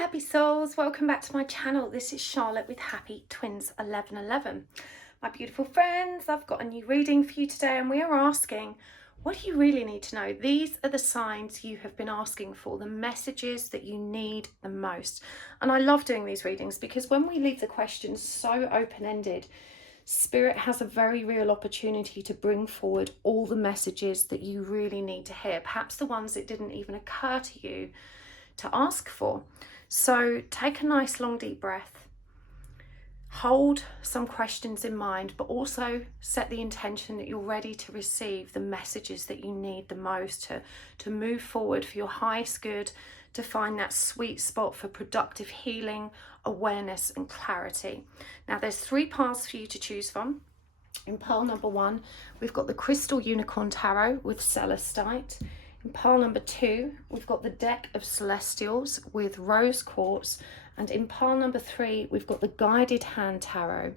happy souls, welcome back to my channel. This is Charlotte with Happy Twins 1111. My beautiful friends, I've got a new reading for you today and we are asking, what do you really need to know? These are the signs you have been asking for, the messages that you need the most. And I love doing these readings because when we leave the questions so open-ended, Spirit has a very real opportunity to bring forward all the messages that you really need to hear, perhaps the ones that didn't even occur to you to ask for. So take a nice long deep breath, hold some questions in mind, but also set the intention that you're ready to receive the messages that you need the most to move forward for your highest good, to find that sweet spot for productive healing, awareness and clarity. Now there's 3 paths for you to choose from. In pile number 1, we've got the Crystal Unicorn Tarot with Celestite. In pile number 2, we've got the deck of Celestials with Rose Quartz. And in pile number 3, we've got the Guided Hand Tarot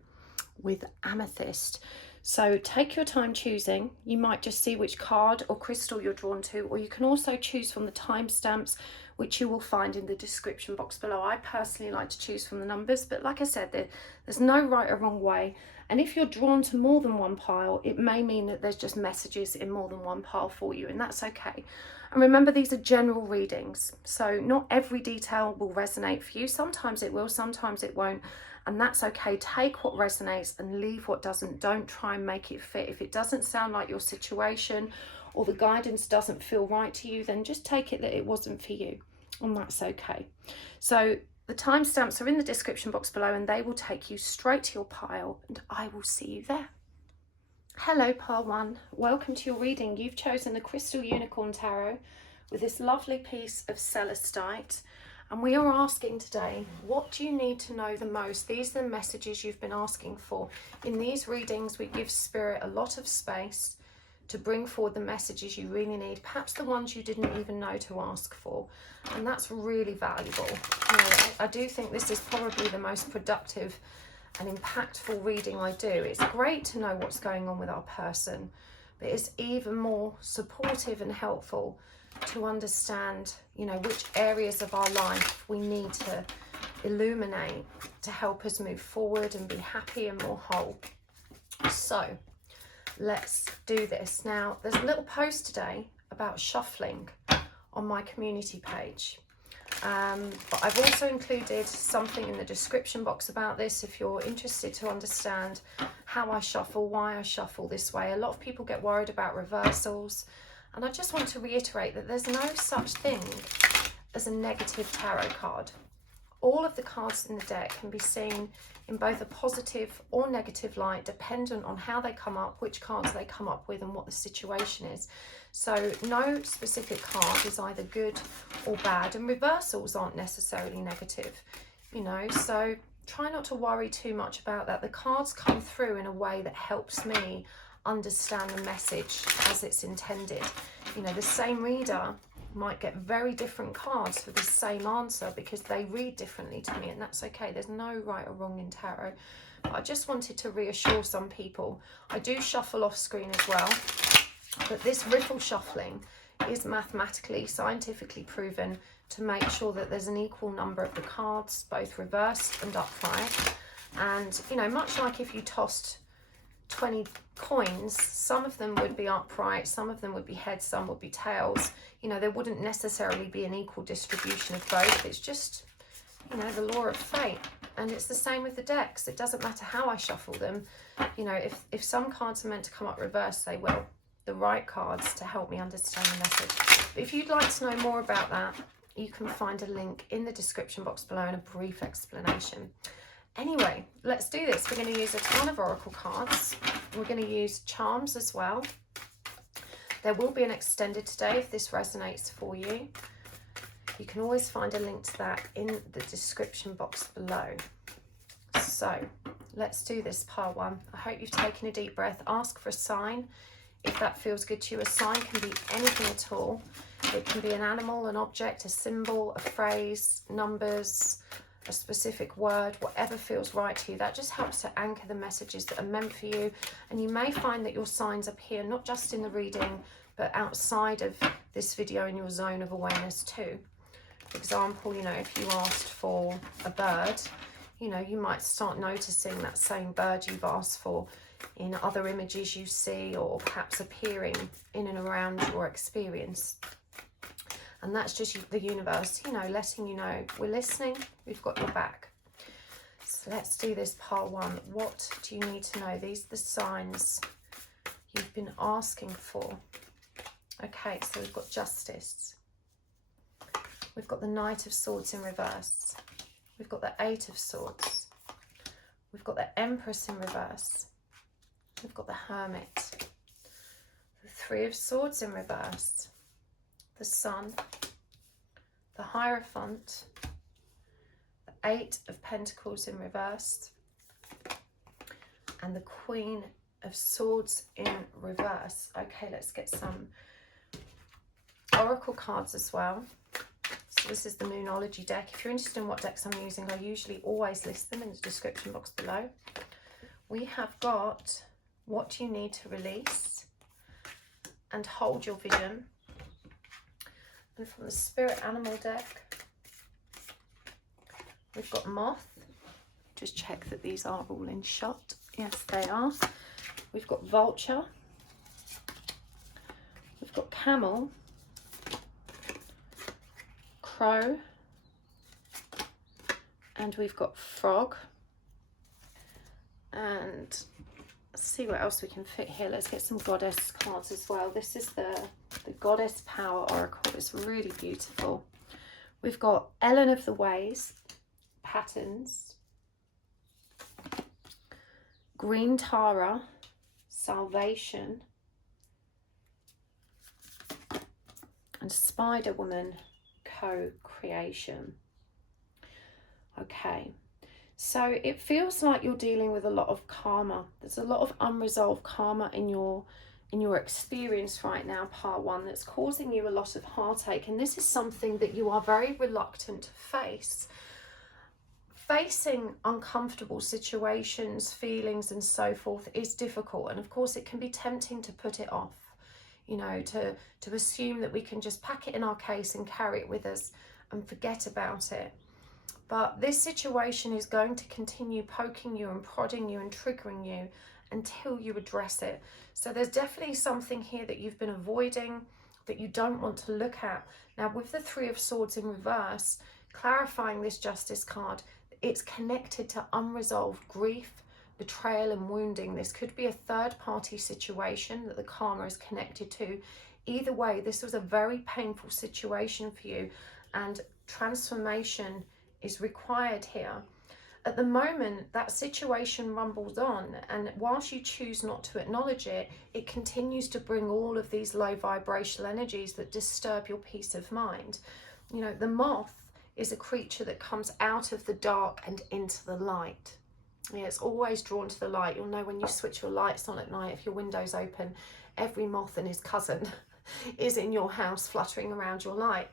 with Amethyst. So take your time choosing. You might just see which card or crystal you're drawn to, or you can also choose from the timestamps, which you will find in the description box below. I personally like to choose from the numbers, but like I said, there's no right or wrong way. And if you're drawn to more than one pile, it may mean that there's just messages in more than one pile for you, and that's okay. And remember, these are general readings, so not every detail will resonate for you. Sometimes it will, sometimes it won't, and that's okay. Take what resonates and leave what doesn't. Don't try and make it fit. If it doesn't sound like your situation or the guidance doesn't feel right to you, then just take it that it wasn't for you, and that's okay. So the timestamps are in the description box below and they will take you straight to your pile, and I will see you there. Hello pile 1, welcome to your reading. You've chosen the Crystal Unicorn Tarot with this lovely piece of Celestite, and we are asking today, what do you need to know the most? These are the messages you've been asking for. In these readings we give Spirit a lot of space to bring forward the messages you really need, perhaps the ones you didn't even know to ask for, and that's really valuable. You know, I do think this is probably the most productive and impactful reading I do. It's great to know what's going on with our person, but it's even more supportive and helpful to understand, you know, which areas of our life we need to illuminate to help us move forward and be happy and more whole. So let's do this. Now there's a little post today about shuffling on my community page, but I've also included something in the description box about this if you're interested to understand how I shuffle, why I shuffle this way. A lot of people get worried about reversals, and I just want to reiterate that there's no such thing as a negative tarot card. All of the cards in the deck can be seen in both a positive or negative light, dependent on how they come up, which cards they come up with, and what the situation is. So no specific card is either good or bad, and reversals aren't necessarily negative, you know, so try not to worry too much about that. The cards come through in a way that helps me understand the message as it's intended. You know, the same reader might get very different cards for the same answer because they read differently to me, and that's okay. There's no right or wrong in tarot. But I just wanted to reassure some people. I do shuffle off screen as well, but this riffle shuffling is mathematically, scientifically proven to make sure that there's an equal number of the cards, both reversed and upright. And, you know, much like if you tossed 20 coins, some of them would be upright, some of them would be heads, some would be tails. You know, there wouldn't necessarily be an equal distribution of both. It's just, you know, the law of fate. And it's the same with the decks. It doesn't matter how I shuffle them. You know, if some cards are meant to come up reversed, they will. The right cards to help me understand the message. But if you'd like to know more about that, you can find a link in the description box below and a brief explanation. Anyway, let's do this. We're going to use a ton of oracle cards. We're going to use charms as well. There will be an extended today if this resonates for you. You can always find a link to that in the description box below. So let's do this, pile 1. I hope you've taken a deep breath. Ask for a sign if that feels good to you. A sign can be anything at all. It can be an animal, an object, a symbol, a phrase, numbers, a specific word, whatever feels right to you. That just helps to anchor the messages that are meant for you. And you may find that your signs appear not just in the reading, but outside of this video in your zone of awareness too. example, you know, if you asked for a bird, you know, you might start noticing that same bird you've asked for in other images you see, or perhaps appearing in and around your experience. And that's just the universe, you know, letting you know we're listening, we've got your back. So let's do this part one. What do you need to know? These are the signs you've been asking for. Okay, so we've got Justice. We've got the Knight of Swords in reverse. We've got the Eight of Swords. We've got the Empress in reverse. We've got the Hermit. The Three of Swords in reverse. The Sun. The Hierophant. The Eight of Pentacles in reverse. And the Queen of Swords in reverse. Okay, let's get some Oracle cards as well. So this is the Moonology deck. If you're interested in what decks I'm using, I usually always list them in the description box below. We have got What You Need to Release and Hold Your Vision. And from the Spirit Animal deck, we've got Moth. Just check that these are all in shot. Yes, they are. We've got Vulture. We've got Camel. Crow. And we've got Frog. And let's see what else we can fit here. Let's get some Goddess cards as well. This is the Goddess Power Oracle. It's really beautiful. We've got Ellen of the Ways, Patterns, Green Tara, Salvation, and Spider Woman, Co-Creation. Okay, so it feels like you're dealing with a lot of karma. There's a lot of unresolved karma in your experience right now, part one, that's causing you a lot of heartache, and this is something that you are very reluctant to face. Facing uncomfortable situations, feelings and so forth is difficult, and of course it can be tempting to put it off, you know, to assume that we can just pack it in our case and carry it with us and forget about it. But this situation is going to continue poking you and prodding you and triggering you until you address it. So there's definitely something here that you've been avoiding, that you don't want to look at. Now with the Three of Swords in reverse, clarifying this Justice card, it's connected to unresolved grief, betrayal and wounding. This could be a third party situation that the karma is connected to. Either way, this was a very painful situation for you, and transformation is required here. At the moment, that situation rumbles on, and whilst you choose not to acknowledge it, it continues to bring all of these low vibrational energies that disturb your peace of mind. You know, the moth is a creature that comes out of the dark and into the light. Yeah, it's always drawn to the light. You'll know when you switch your lights on at night, if your window's open, every moth and his cousin is in your house fluttering around your light.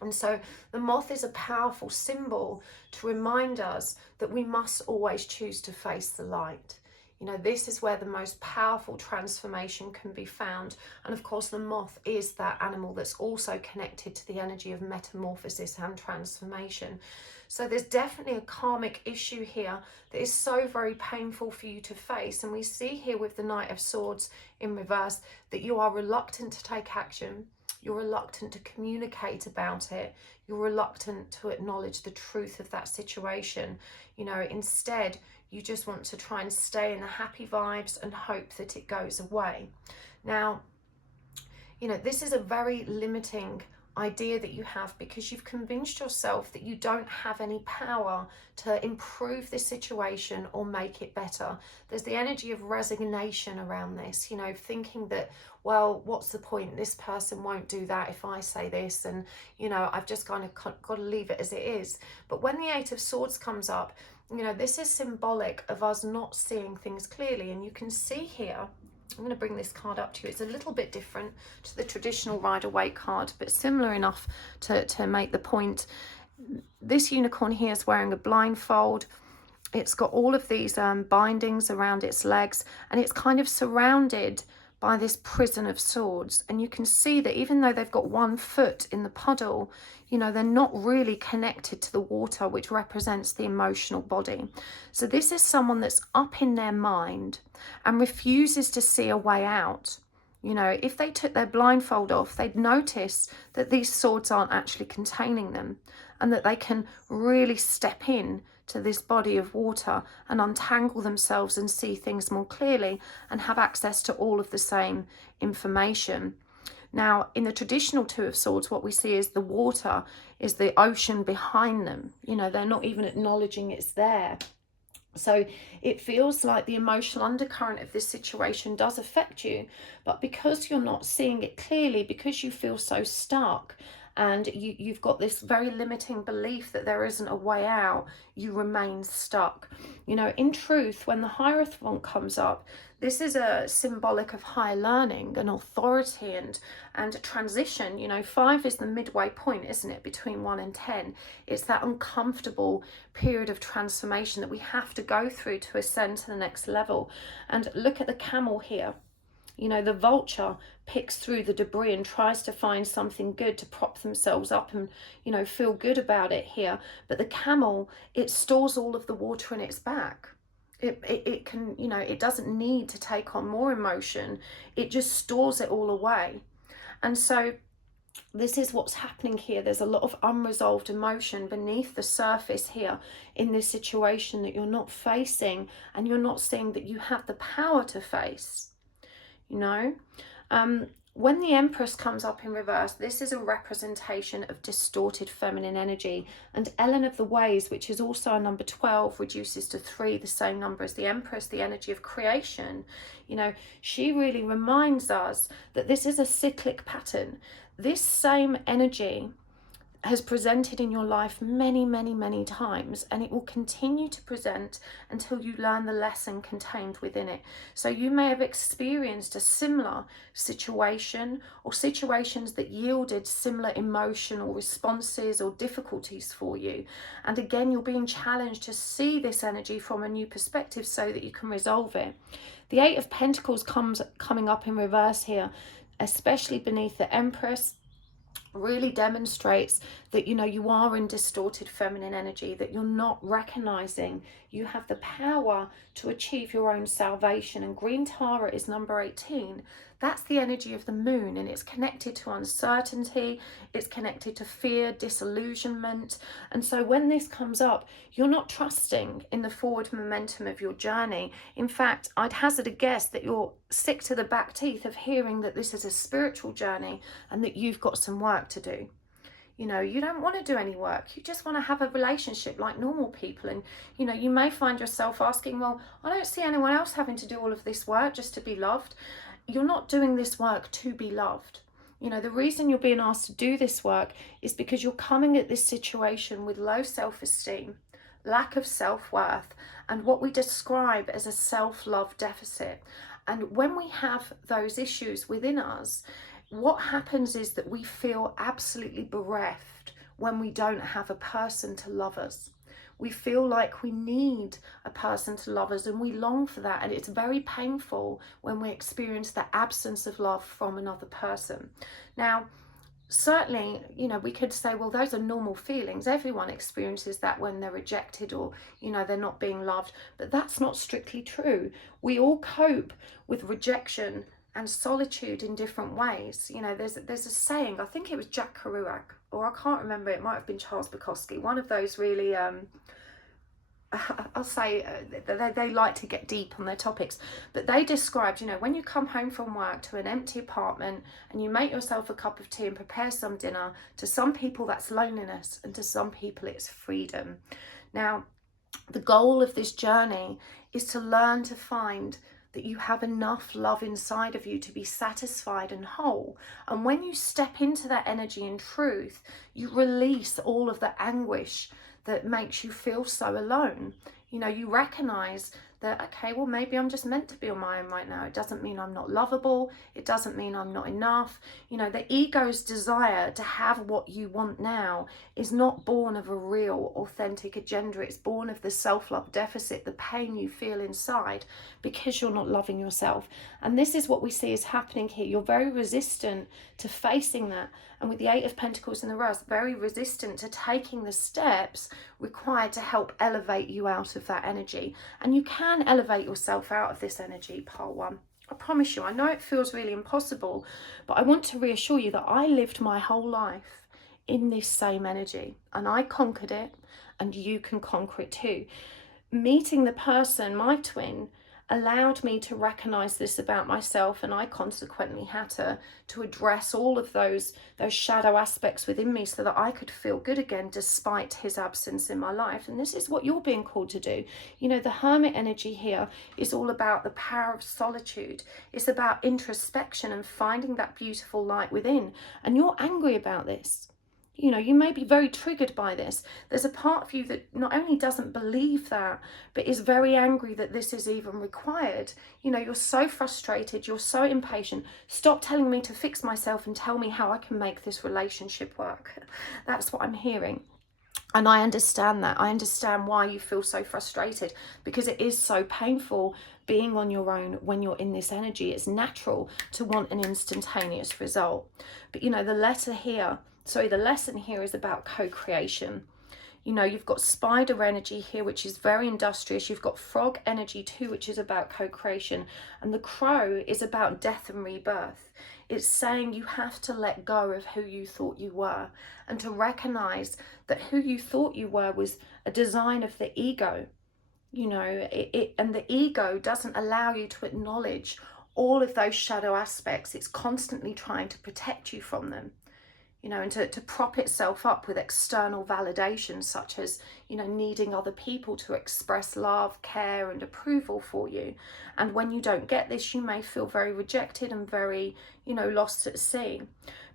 And so the moth is a powerful symbol to remind us that we must always choose to face the light. You know, this is where the most powerful transformation can be found. And of course, the moth is that animal that's also connected to the energy of metamorphosis and transformation. So there's definitely a karmic issue here that is so very painful for you to face. And we see here with the Knight of Swords in reverse that you are reluctant to take action. You're reluctant to communicate about it. You're reluctant to acknowledge the truth of that situation. You know, instead, you just want to try and stay in the happy vibes and hope that it goes away. Now, you know, this is a very limiting idea that you have, because you've convinced yourself that you don't have any power to improve this situation or make it better. There's the energy of resignation around this, you know, thinking that, well, what's the point? This person won't do that if I say this, and, you know, I've just kind of got to leave it as it is. But when the Eight of Swords comes up, you know, this is symbolic of us not seeing things clearly. And you can see here, I'm going to bring this card up to you. It's a little bit different to the traditional Rider-Waite card, but similar enough to make the point. This unicorn here is wearing a blindfold. It's got all of these bindings around its legs, and it's kind of surrounded by this prison of swords. And you can see that even though they've got one foot in the puddle, you know, they're not really connected to the water, which represents the emotional body. So this is someone that's up in their mind and refuses to see a way out. You know, if they took their blindfold off, they'd notice that these swords aren't actually containing them, and that they can really step in to this body of water and untangle themselves and see things more clearly and have access to all of the same information. Now, in the traditional Two of Swords, what we see is the water is the ocean behind them. You know, they're not even acknowledging it's there. So it feels like the emotional undercurrent of this situation does affect you, but because you're not seeing it clearly, because you feel so stuck, and you've got this very limiting belief that there isn't a way out, you remain stuck. You know, in truth, when the Hierophant comes up, this is a symbolic of high learning and authority and a transition. You know, 5 is the midway point, isn't it, between 1 and 10. It's that uncomfortable period of transformation that we have to go through to ascend to the next level. And look at the camel here. You know, the vulture picks through the debris and tries to find something good to prop themselves up and, you know, feel good about it here. But the camel, it stores all of the water in its back. It can, you know, it doesn't need to take on more emotion. It just stores it all away. And so this is what's happening here. There's a lot of unresolved emotion beneath the surface here in this situation that you're not facing, and you're not seeing that you have the power to face. You know, when the Empress comes up in reverse, this is a representation of distorted feminine energy. And Ellen of the Ways, which is also a number 12, reduces to 3, the same number as the Empress, the energy of creation. You know, she really reminds us that this is a cyclic pattern. This same energy has presented in your life many, many, many times, and it will continue to present until you learn the lesson contained within it. So you may have experienced a similar situation or situations that yielded similar emotional responses or difficulties for you. And again, you're being challenged to see this energy from a new perspective so that you can resolve it. The 8 of Pentacles coming up in reverse here, especially beneath the Empress, really demonstrates that, you know, you are in distorted feminine energy, that you're not recognizing you have the power to achieve your own salvation. And green Tara is number 18. That's the energy of the moon, and it's connected to uncertainty, it's connected to fear, disillusionment. And so when this comes up, you're not trusting in the forward momentum of your journey. In fact, I'd hazard a guess that you're sick to the back teeth of hearing that this is a spiritual journey and that you've got some work to do. You know, you don't want to do any work. You just want to have a relationship like normal people. And, you know, you may find yourself asking, well, I don't see anyone else having to do all of this work just to be loved. You're not doing this work to be loved. You know, the reason you're being asked to do this work is because you're coming at this situation with low self-esteem, lack of self-worth, and what we describe as a self-love deficit. And when we have those issues within us, what happens is that we feel absolutely bereft when we don't have a person to love us. We feel like we need a person to love us, and we long for that. And it's very painful when we experience the absence of love from another person. Now, certainly, you know, we could say, well, those are normal feelings. Everyone experiences that when they're rejected or, you know, they're not being loved. But that's not strictly true. We all cope with rejection and solitude in different ways. You know, there's a saying, I think it was Jack Kerouac, or I can't remember, it might have been Charles Bukowski, one of those really I'll say they like to get deep on their topics, but they described, you know, when you come home from work to an empty apartment and you make yourself a cup of tea and prepare some dinner, to some people that's loneliness, and to some people it's freedom. Now, the goal of this journey is to learn to find that you have enough love inside of you to be satisfied and whole. And when you step into that energy in truth, you release all of the anguish that makes you feel so alone. You know, you recognize that, okay, well, maybe I'm just meant to be on my own right now. It doesn't mean I'm not lovable. It doesn't mean I'm not enough. You know, the ego's desire to have what you want now is not born of a real, authentic agenda. It's born of the self-love deficit, the pain you feel inside because you're not loving yourself. And this is what we see is happening here. You're very resistant to facing that. And with the Eight of Pentacles in the reverse, very resistant to taking the steps required to help elevate you out of that energy. And you can elevate yourself out of this energy, part one. I promise you. I know it feels really impossible, but I want to reassure you that I lived my whole life in this same energy and I conquered it, and you can conquer it too. Meeting the person, my twin, allowed me to recognize this about myself, and I consequently had to address all of those shadow aspects within me so that I could feel good again despite his absence in my life. And this is what you're being called to do. You know, the Hermit energy here is all about the power of solitude. It's about introspection and finding that beautiful light within. And you're angry about this. You know, you may be very triggered by this. There's a part of you that not only doesn't believe that, but is very angry that this is even required. You know, you're so frustrated, you're so impatient. Stop telling me to fix myself and tell me how I can make this relationship work. That's what I'm hearing. And I understand that. I understand why you feel so frustrated, because it is so painful being on your own when you're in this energy. It's natural to want an instantaneous result. But, you know, the lesson here is about co-creation. You know, you've got spider energy here, which is very industrious. You've got frog energy too, which is about co-creation. And the crow is about death and rebirth. It's saying you have to let go of who you thought you were, and to recognize that who you thought you were was a design of the ego. You know, and the ego doesn't allow you to acknowledge all of those shadow aspects. It's constantly trying to protect you from them. You know, and to prop itself up with external validation, such as, you know, needing other people to express love, care and approval for you. And when you don't get this, you may feel very rejected and very, you know, lost at sea.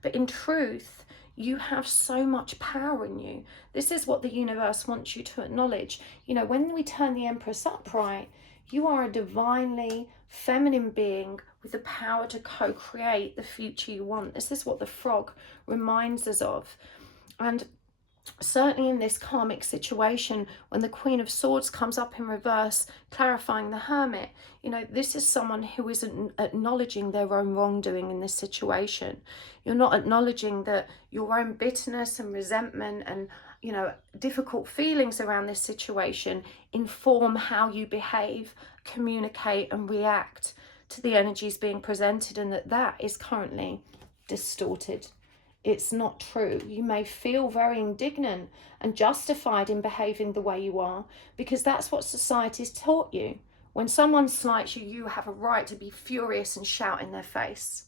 But in truth, you have so much power in you. This is what the universe wants you to acknowledge. You know, when we turn the Empress upright, you are a divinely feminine being with the power to co-create the future you want. This is what the frog reminds us of. And certainly in this karmic situation, when the Queen of Swords comes up in reverse, clarifying the Hermit, you know, this is someone who isn't acknowledging their own wrongdoing in this situation. You're not acknowledging that your own bitterness and resentment and, you know, difficult feelings around this situation inform how you behave, communicate and react to the energies being presented, and that is currently distorted. It's not true. You may feel very indignant and justified in behaving the way you are, because that's what society's taught you. When someone slights you, you have a right to be furious and shout in their face.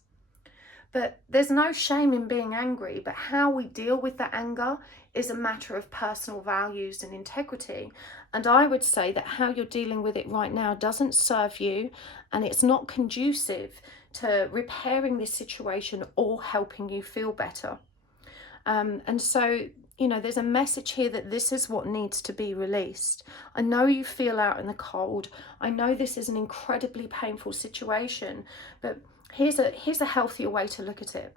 But there's no shame in being angry, but how we deal with that anger is a matter of personal values and integrity. And I would say that how you're dealing with it right now doesn't serve you, and it's not conducive to repairing this situation or helping you feel better. And so, you know, there's a message here that this is what needs to be released. I know you feel out in the cold. I know this is an incredibly painful situation, but here's a healthier way to look at it.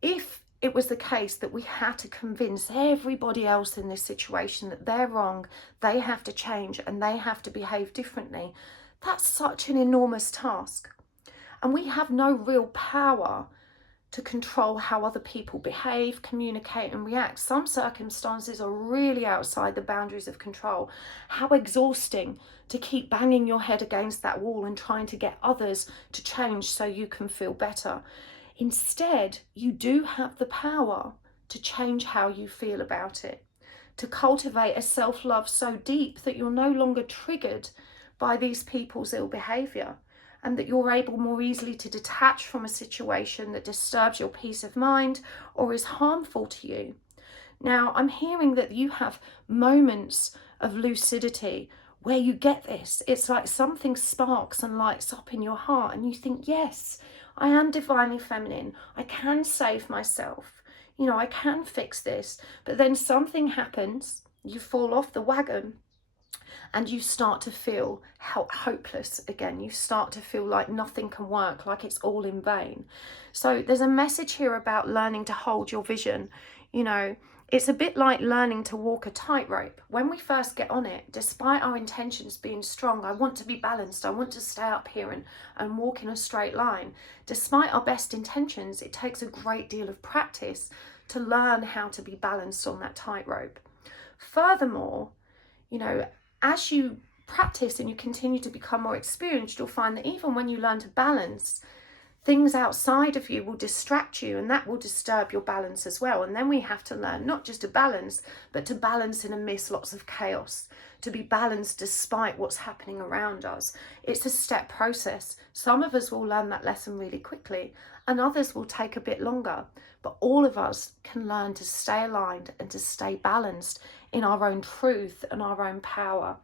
If it was the case that we had to convince everybody else in this situation that they're wrong, they have to change and they have to behave differently, that's such an enormous task. And we have no real power to control how other people behave, communicate and react. Some circumstances are really outside the boundaries of control. How exhausting to keep banging your head against that wall and trying to get others to change so you can feel better. Instead, you do have the power to change how you feel about it, to cultivate a self-love so deep that you're no longer triggered by these people's ill behavior, and that you're able more easily to detach from a situation that disturbs your peace of mind or is harmful to you. Now, I'm hearing that you have moments of lucidity where you get this. It's like something sparks and lights up in your heart and you think, yes, I am divinely feminine. I can save myself. You know, I can fix this. But then something happens, you fall off the wagon, and you start to feel hopeless again. You start to feel like nothing can work, like it's all in vain. So there's a message here about learning to hold your vision. You know, it's a bit like learning to walk a tightrope. When we first get on it, despite our intentions being strong, I want to be balanced, I want to stay up here and walk in a straight line. Despite our best intentions, it takes a great deal of practice to learn how to be balanced on that tightrope. Furthermore, you know, as you practice and you continue to become more experienced, you'll find that even when you learn to balance, things outside of you will distract you, and that will disturb your balance as well. And then we have to learn not just to balance, but to balance in amidst lots of chaos, to be balanced despite what's happening around us. It's a step process. Some of us will learn that lesson really quickly, and others will take a bit longer. But all of us can learn to stay aligned and to stay balanced in our own truth and our own power.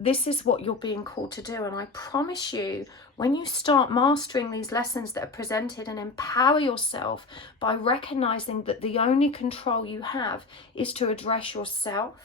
This is what you're being called to do. And I promise you, when you start mastering these lessons that are presented and empower yourself by recognizing that the only control you have is to address yourself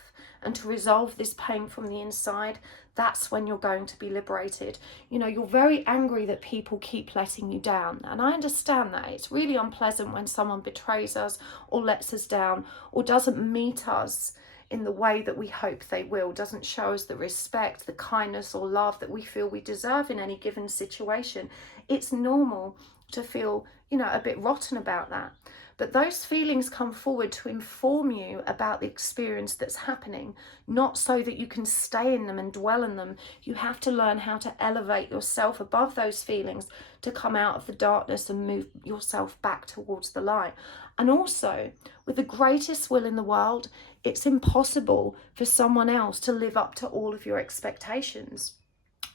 and to resolve this pain from the inside, that's when you're going to be liberated. You know, you're very angry that people keep letting you down. And I understand that. It's really unpleasant when someone betrays us or lets us down or doesn't meet us in the way that we hope they will, doesn't show us the respect, the kindness or love that we feel we deserve in any given situation. It's normal to feel, you know, a bit rotten about that. But those feelings come forward to inform you about the experience that's happening, not so that you can stay in them and dwell in them. You have to learn how to elevate yourself above those feelings, to come out of the darkness and move yourself back towards the light. And also, with the greatest will in the world, it's impossible for someone else to live up to all of your expectations.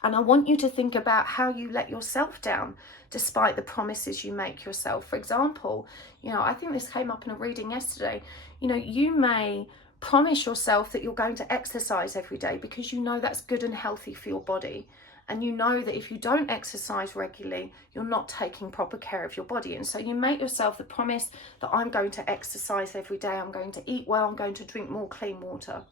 And I want you to think about how you let yourself down despite the promises you make yourself. For example, you know, I think this came up in a reading yesterday. You know, you may promise yourself that you're going to exercise every day because you know that's good and healthy for your body. And you know that if you don't exercise regularly, you're not taking proper care of your body. And so you make yourself the promise that I'm going to exercise every day, I'm going to eat well, I'm going to drink more clean water.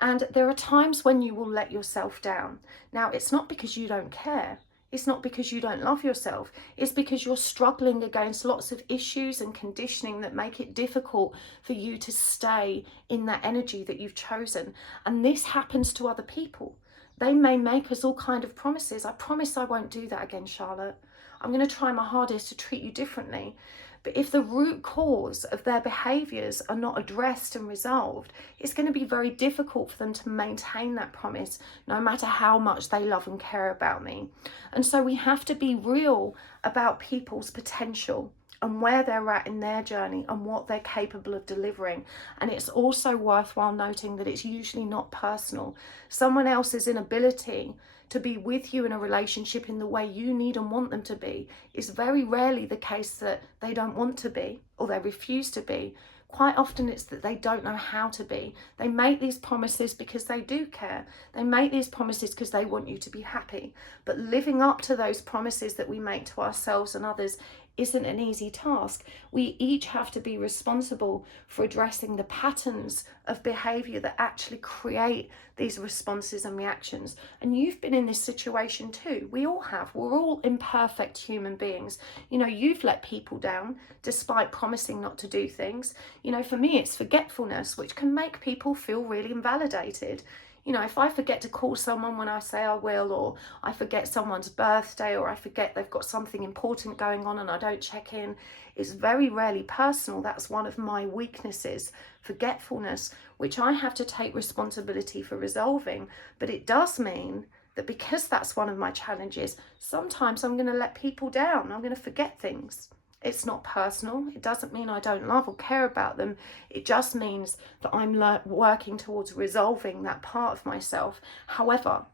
And there are times when you will let yourself down. Now, it's not because you don't care. It's not because you don't love yourself. It's because you're struggling against lots of issues and conditioning that make it difficult for you to stay in that energy that you've chosen. And this happens to other people. They may make us all kind of promises. I promise I won't do that again, Charlotte. I'm going to try my hardest to treat you differently. But if the root cause of their behaviours are not addressed and resolved, it's going to be very difficult for them to maintain that promise, no matter how much they love and care about me. And so we have to be real about people's potential and where they're at in their journey and what they're capable of delivering. And it's also worthwhile noting that it's usually not personal. Someone else's inability to be with you in a relationship in the way you need and want them to be is very rarely the case that they don't want to be or they refuse to be. Quite often it's that they don't know how to be. They make these promises because they do care. They make these promises because they want you to be happy. But living up to those promises that we make to ourselves and others isn't an easy task. We each have to be responsible for addressing the patterns of behavior that actually create these responses and reactions. And you've been in this situation too. We all have. We're all imperfect human beings. You know, you've let people down despite promising not to do things. You know, for me, it's forgetfulness, which can make people feel really invalidated. You know, if I forget to call someone when I say I will, or I forget someone's birthday, or I forget they've got something important going on and I don't check in, it's very rarely personal. That's one of my weaknesses, forgetfulness, which I have to take responsibility for resolving. But it does mean that because that's one of my challenges, sometimes I'm going to let people down. I'm going to forget things. It's not personal. It doesn't mean I don't love or care about them. It just means that I'm working towards resolving that part of myself. However,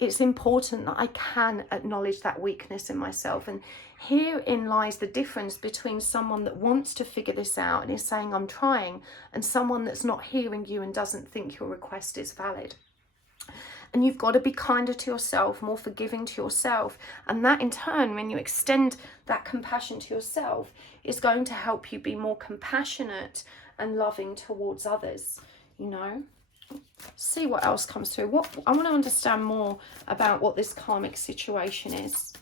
it's important that I can acknowledge that weakness in myself. And herein lies the difference between someone that wants to figure this out and is saying I'm trying, and someone that's not hearing you and doesn't think your request is valid. And you've got to be kinder to yourself, more forgiving to yourself. And that in turn, when you extend that compassion to yourself, is going to help you be more compassionate and loving towards others, you know. See what else comes through. What I want to understand more about what this karmic situation is.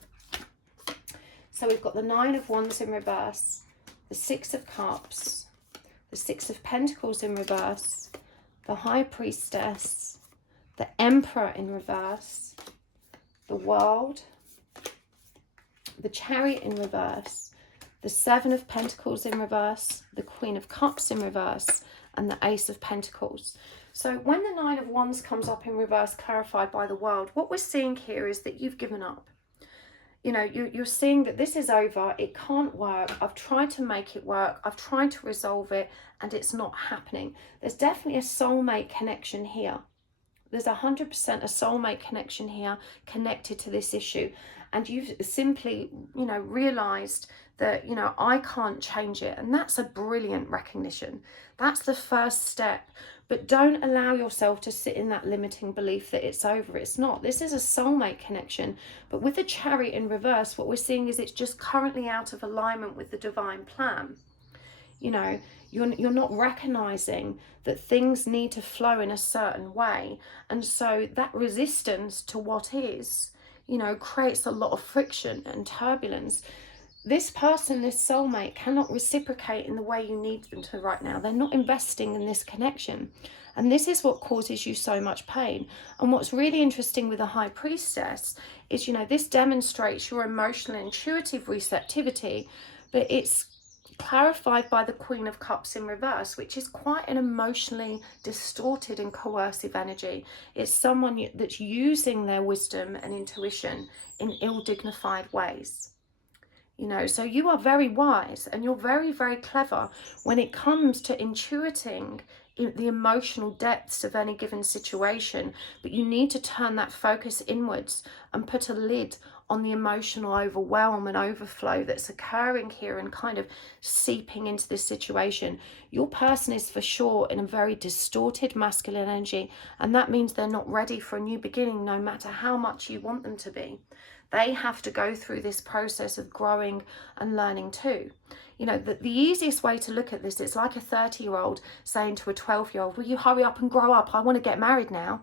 So we've got the Nine of Wands in reverse, the Six of Cups, the Six of Pentacles in reverse, the High Priestess, the Emperor in reverse, the World, the Chariot in reverse, the Seven of Pentacles in reverse, the Queen of Cups in reverse, and the Ace of Pentacles. So when the Nine of Wands comes up in reverse, clarified by the World, what we're seeing here is that you've given up. You know, you're seeing that this is over, it can't work, I've tried to make it work, I've tried to resolve it, and it's not happening. There's definitely a soulmate connection here. There's 100% a soulmate connection here connected to this issue. And you've simply, you know, realized that, you know, I can't change it. And that's a brilliant recognition. That's the first step. But don't allow yourself to sit in that limiting belief that it's over. It's not. This is a soulmate connection. But with the Chariot in reverse, what we're seeing is it's just currently out of alignment with the divine plan. You know, you're not recognizing that things need to flow in a certain way. And so that resistance to what is, you know, creates a lot of friction and turbulence. This person, this soulmate, cannot reciprocate in the way you need them to right now. They're not investing in this connection. And this is what causes you so much pain. And what's really interesting with the High Priestess is, you know, this demonstrates your emotional intuitive receptivity, but it's clarified by the Queen of Cups in reverse, which is quite an emotionally distorted and coercive energy. It's someone that's using their wisdom and intuition in ill-dignified ways. You know, so you are very wise and you're very, very clever when it comes to intuiting the emotional depths of any given situation, but you need to turn that focus inwards and put a lid on the emotional overwhelm and overflow that's occurring here and kind of seeping into this situation. Your person is for sure in a very distorted masculine energy, and that means they're not ready for a new beginning, no matter how much you want them to be. They have to go through this process of growing and learning too. You know, the easiest way to look at this, it's like a 30-year-old saying to a 12-year-old, will you hurry up and grow up? I want to get married now.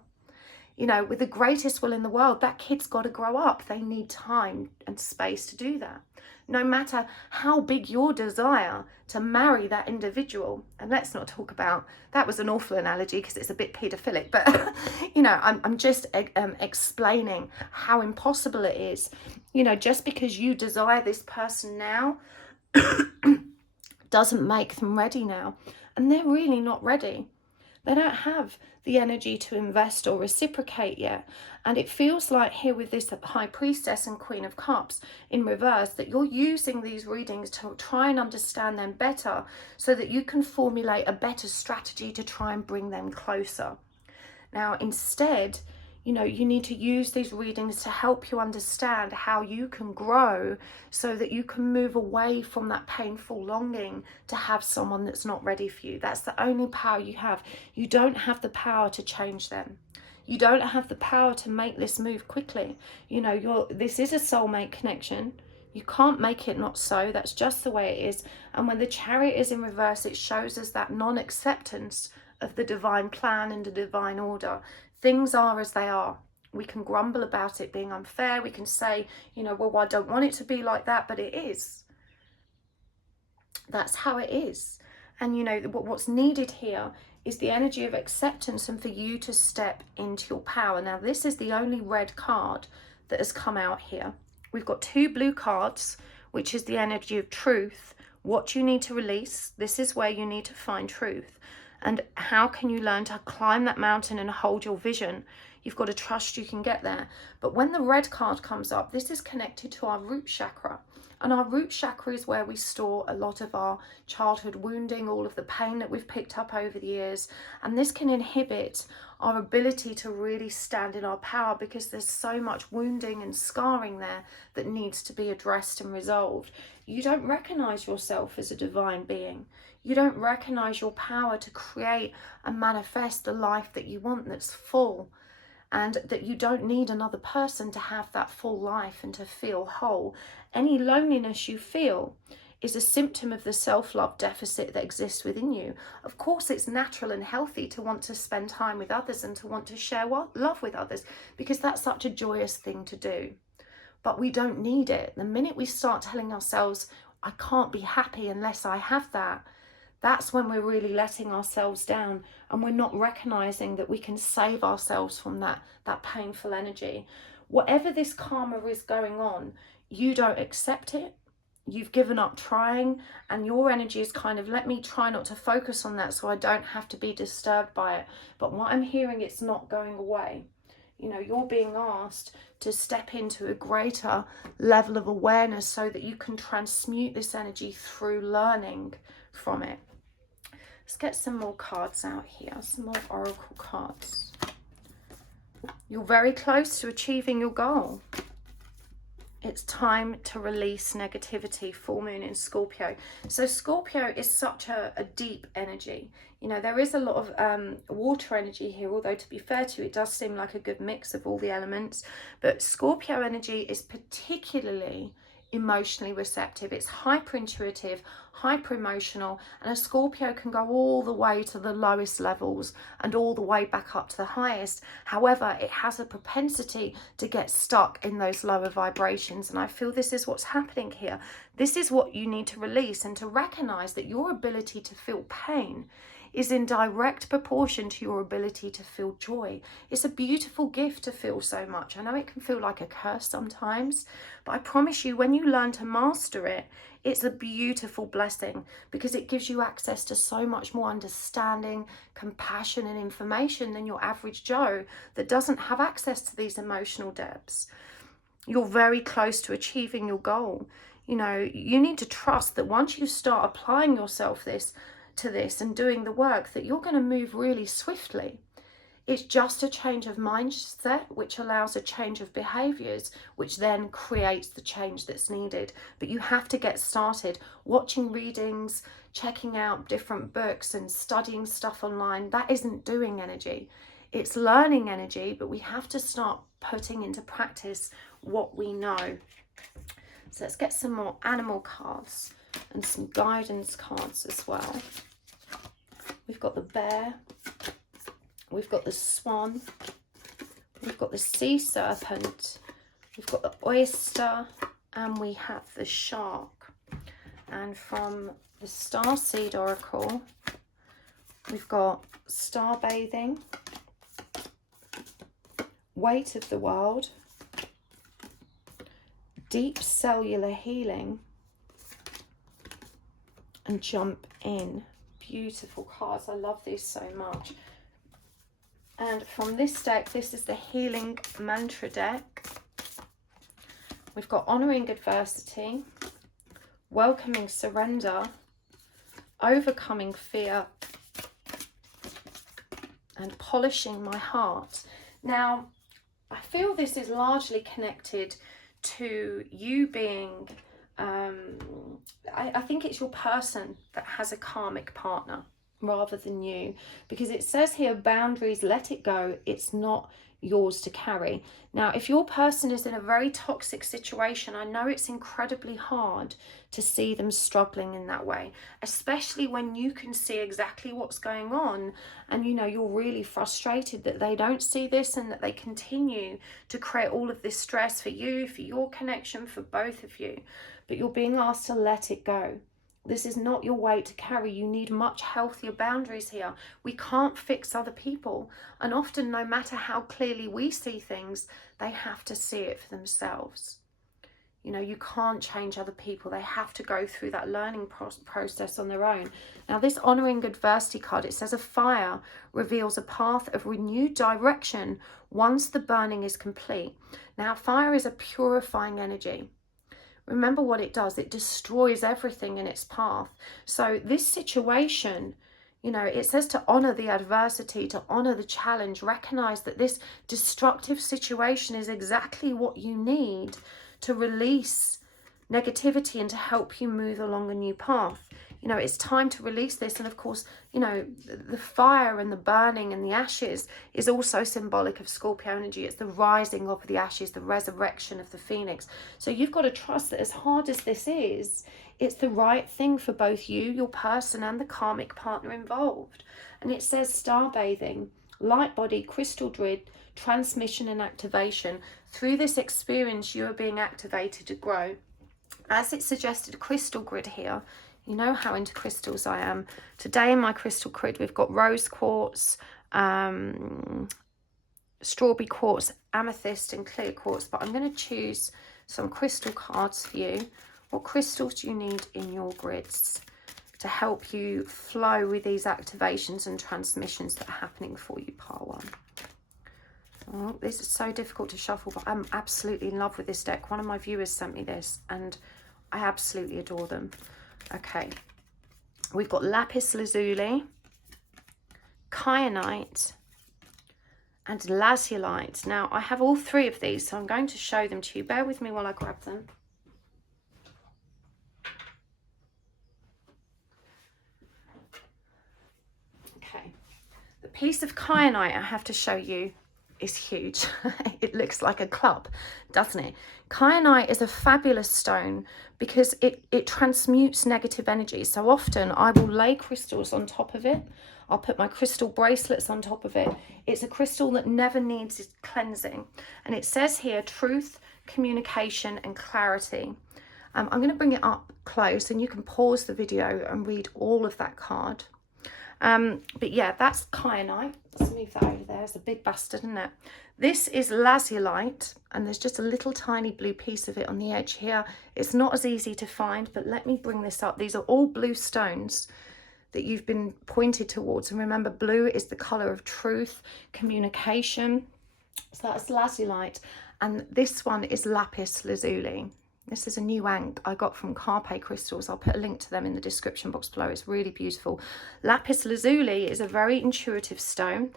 You know, with the greatest will in the world, that kid's got to grow up. They need time and space to do that. No matter how big your desire to marry that individual, and let's not talk about, that was an awful analogy because it's a bit paedophilic, but you know, I'm just explaining how impossible it is. You know, just because you desire this person now doesn't make them ready now, and they're really not ready. They don't have the energy to invest or reciprocate yet. And it feels like here with this High Priestess and Queen of Cups in reverse that you're using these readings to try and understand them better so that you can formulate a better strategy to try and bring them closer. Now, instead, you know, you need to use these readings to help you understand how you can grow so that you can move away from that painful longing to have someone that's not ready for you. That's the only power you have. You don't have the power to change them. You don't have the power to make this move quickly. You know, this is a soulmate connection. You can't make it not so. That's just the way it is. And when the Chariot is in reverse, it shows us that non-acceptance of the divine plan and the divine order. Things are as they are. We can grumble about it being unfair. We can say, you know, well, I don't want it to be like that, but it is. That's how it is. And, you know, what's needed here is the energy of acceptance and for you to step into your power. Now, this is the only red card that has come out here. We've got two blue cards, which is the energy of truth. What you need to release. This is where you need to find truth. And how can you learn to climb that mountain and hold your vision? You've got to trust you can get there. But when the red card comes up, this is connected to our root chakra. And our root chakra is where we store a lot of our childhood wounding, all of the pain that we've picked up over the years. And this can inhibit our ability to really stand in our power because there's so much wounding and scarring there that needs to be addressed and resolved. You don't recognize yourself as a divine being. You don't recognize your power to create and manifest the life that you want that's full, and that you don't need another person to have that full life and to feel whole. Any loneliness you feel is a symptom of the self-love deficit that exists within you. Of course, it's natural and healthy to want to spend time with others and to want to share love with others, because that's such a joyous thing to do. But we don't need it. The minute we start telling ourselves, I can't be happy unless I have that, that's when we're really letting ourselves down, and we're not recognizing that we can save ourselves from that painful energy. Whatever this karma is going on, you don't accept it. You've given up trying, and your energy is kind of, let me try not to focus on that so I don't have to be disturbed by it. But what I'm hearing, it's not going away. You know, you're being asked to step into a greater level of awareness so that you can transmute this energy through learning from it. Let's get some more cards out here, some more oracle cards. You're very close to achieving your goal. It's time to release negativity. Full moon in Scorpio. So Scorpio is such a deep energy. You know, there is a lot of water energy here, although to be fair to you, it does seem like a good mix of all the elements. But Scorpio energy is particularly emotionally receptive. It's hyper intuitive, hyper emotional, and a Scorpio can go all the way to the lowest levels and all the way back up to the highest. However, it has a propensity to get stuck in those lower vibrations, and I feel this is what's happening here. This is what you need to release, and to recognize that your ability to feel pain is in direct proportion to your ability to feel joy. It's a beautiful gift to feel so much. I know it can feel like a curse sometimes, but I promise you, when you learn to master it, it's a beautiful blessing, because it gives you access to so much more understanding, compassion and information than your average Joe that doesn't have access to these emotional depths. You're very close to achieving your goal. You know, you need to trust that once you start applying yourself to this and doing the work, that you're going to move really swiftly. It's just a change of mindset, which allows a change of behaviors, which then creates the change that's needed. But you have to get started. Watching readings, checking out different books and studying stuff online, that isn't doing energy. It's learning energy, but we have to start putting into practice what we know. So let's get some more animal cards and some guidance cards as well. We've got the bear, we've got the swan, we've got the sea serpent, we've got the oyster, and we have the shark. And from the Starseed Oracle, we've got star bathing, weight of the world, deep cellular healing, and jump in. Beautiful cards. I love these so much. And from this deck, this is the healing mantra deck. We've got honoring adversity, welcoming surrender, overcoming fear, and polishing my heart. Now, I feel this is largely connected to you being I think it's your person that has a karmic partner rather than you, because it says here, boundaries, let it go, it's not yours to carry. Now, if your person is in a very toxic situation, I know it's incredibly hard to see them struggling in that way, especially when you can see exactly what's going on, and you know, you're really frustrated that they don't see this and that they continue to create all of this stress for you, for your connection, for both of you. But you're being asked to let it go. This is not your weight to carry. You need much healthier boundaries here. We can't fix other people. And often, no matter how clearly we see things, they have to see it for themselves. You know, you can't change other people. They have to go through that learning process on their own. Now, this honoring adversity card, it says a fire reveals a path of renewed direction once the burning is complete. Now, fire is a purifying energy. Remember what it does. It destroys everything in its path. So this situation, you know, it says to honor the adversity, to honor the challenge, recognize that this destructive situation is exactly what you need to release negativity and to help you move along a new path. You know, it's time to release this. And of course, you know, the fire and the burning and the ashes is also symbolic of Scorpio energy. It's the rising of the ashes, the resurrection of the phoenix. So you've got to trust that as hard as this is, it's the right thing for both you, your person, and the karmic partner involved. And it says star bathing, light body, crystal grid, transmission and activation. Through this experience, you are being activated to grow. As it suggested, crystal grid here. You know how into crystals I am. Today in my crystal grid, we've got rose quartz, strawberry quartz, amethyst and clear quartz. But I'm going to choose some crystal cards for you. What crystals do you need in your grids to help you flow with these activations and transmissions that are happening for you, part one? Oh, this is so difficult to shuffle, but I'm absolutely in love with this deck. One of my viewers sent me this and I absolutely adore them. Okay, we've got Lapis Lazuli, Kyanite, and Lazulite. Now, I have all three of these, so I'm going to show them to you. Bear with me while I grab them. Okay, the piece of Kyanite I have to show you is huge. It looks like a club, doesn't it? Kyanite is a fabulous stone because it transmutes negative energy. So often I will lay crystals on top of it. I'll put my crystal bracelets on top of it. It's a crystal that never needs cleansing. And it says here, truth, communication, and clarity. I'm going to bring it up close and you can pause the video and read all of that card. But yeah, that's Kyanite. Let's move that over there. It's a big bastard, isn't it? This is Lazulite, and there's just a little tiny blue piece of it on the edge here. It's not as easy to find, but let me bring this up. These are all blue stones that you've been pointed towards. And remember, blue is the color of truth, communication. So that's Lazulite. And this one is Lapis Lazuli. This is a new ink I got from Carpe Crystals. I'll put a link to them in the description box below. It's really beautiful. Lapis Lazuli is a very intuitive stone.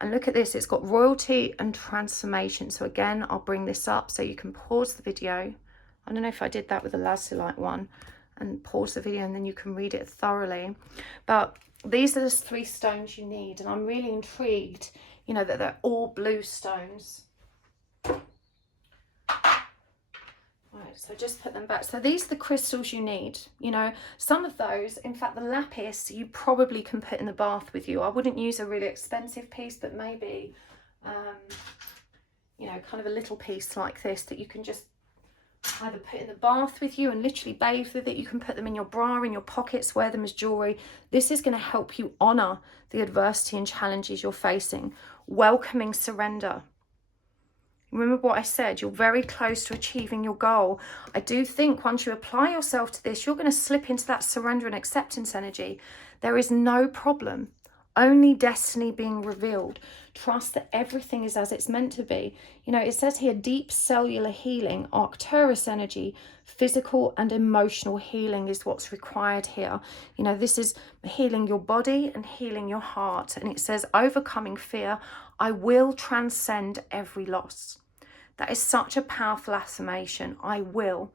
And look at this, it's got royalty and transformation. So again, I'll bring this up so you can pause the video. I don't know if I did that with the Lazulite one, and pause the video and then you can read it thoroughly. But these are the three stones you need. And I'm really intrigued, you know, that they're all blue stones. Right, so just put them back. So these are the crystals you need. You know, some of those, in fact, the lapis, you probably can put in the bath with you. I wouldn't use a really expensive piece, but maybe, you know, kind of a little piece like this that you can just either put in the bath with you and literally bathe with it. You can put them in your bra, in your pockets, wear them as jewelry. This is going to help you honor the adversity and challenges you're facing. Welcoming surrender. Remember what I said, you're very close to achieving your goal. I do think once you apply yourself to this, you're going to slip into that surrender and acceptance energy. There is no problem, only destiny being revealed. Trust that everything is as it's meant to be. You know, it says here, deep cellular healing, Arcturus energy, physical and emotional healing is what's required here. You know, this is healing your body and healing your heart. And it says, overcoming fear, I will transcend every loss. That is such a powerful affirmation. I will.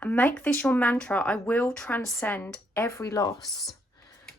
And make this your mantra. I will transcend every loss.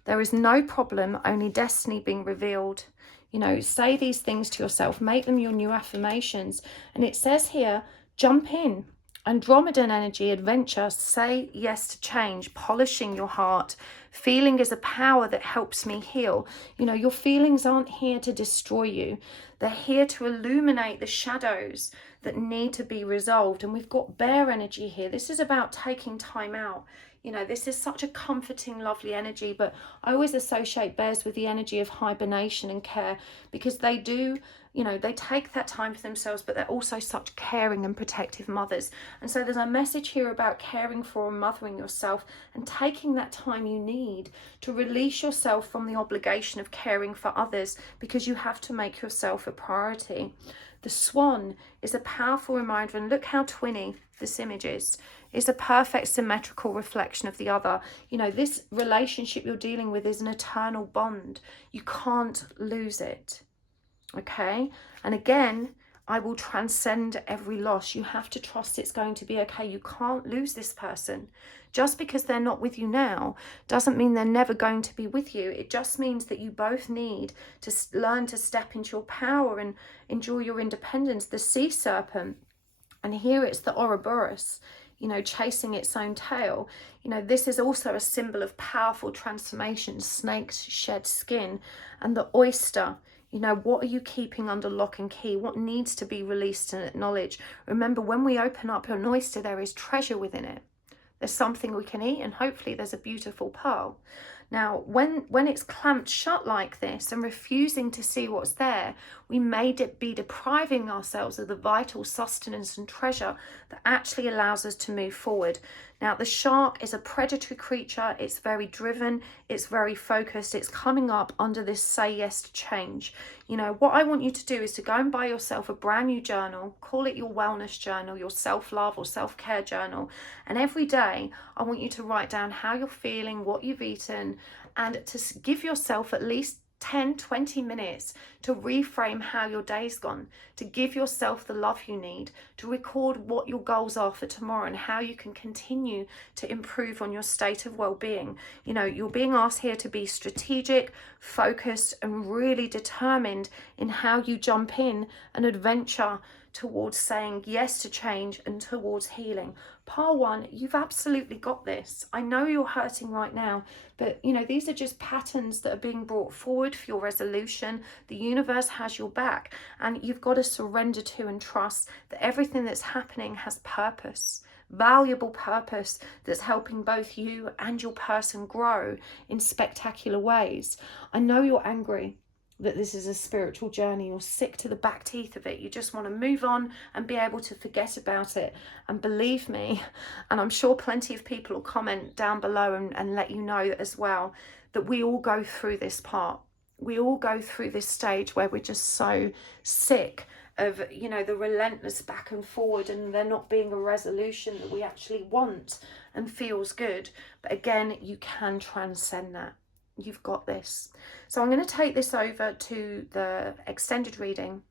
There is no problem, only destiny being revealed. You know, say these things to yourself. Make them your new affirmations. And it says here, jump in. Andromedan energy, adventure, say yes to change, polishing your heart. Feeling is a power that helps me heal. You know, your feelings aren't here to destroy you. They're here to illuminate the shadows that need to be resolved. And we've got bear energy here. This is about taking time out. You know, this is such a comforting, lovely energy, but I always associate bears with the energy of hibernation and care, because they do, you know, they take that time for themselves, but they're also such caring and protective mothers. And so there's a message here about caring for and mothering yourself and taking that time you need to release yourself from the obligation of caring for others, because you have to make yourself a priority. The swan is a powerful reminder, and look how twinny this image is. It's a perfect symmetrical reflection of the other. You know, this relationship you're dealing with is an eternal bond. You can't lose it. Okay? And again, I will transcend every loss. You have to trust it's going to be okay. You can't lose this person. Just because they're not with you now doesn't mean they're never going to be with you. It just means that you both need to learn to step into your power and enjoy your independence. The sea serpent, and here it's the Ouroboros, you know, chasing its own tail. You know, this is also a symbol of powerful transformation. Snakes shed skin. And the oyster, you know, what are you keeping under lock and key? What needs to be released and acknowledged? Remember, when we open up an oyster, there is treasure within it. There's something we can eat, and hopefully there's a beautiful pearl. Now, when it's clamped shut like this and refusing to see what's there, we may be depriving ourselves of the vital sustenance and treasure that actually allows us to move forward. Now, the shark is a predatory creature. It's very driven. It's very focused. It's coming up under this say yes to change. You know, what I want you to do is to go and buy yourself a brand new journal, call it your wellness journal, your self-love or self-care journal. And every day, I want you to write down how you're feeling, what you've eaten, and to give yourself at least 10-20 minutes to reframe how your day's gone, to give yourself the love you need, to record what your goals are for tomorrow and how you can continue to improve on your state of well-being. You know, you're being asked here to be strategic, focused, and really determined in how you jump in an adventure towards saying yes to change and towards healing. Pile 1, you've absolutely got this. I know you're hurting right now, but you know, these are just patterns that are being brought forward for your resolution. The universe has your back, and you've got to surrender to and trust that everything that's happening has purpose, valuable purpose, that's helping both you and your person grow in spectacular ways. I know you're angry that this is a spiritual journey. You're sick to the back teeth of it. You just want to move on and be able to forget about it. And believe me, and I'm sure plenty of people will comment down below and let you know as well, that we all go through this part. We all go through this stage where we're just so sick of, you know, the relentless back and forward, and there not being a resolution that we actually want and feels good. But again, you can transcend that. You've got this. So I'm going to take this over to the extended reading.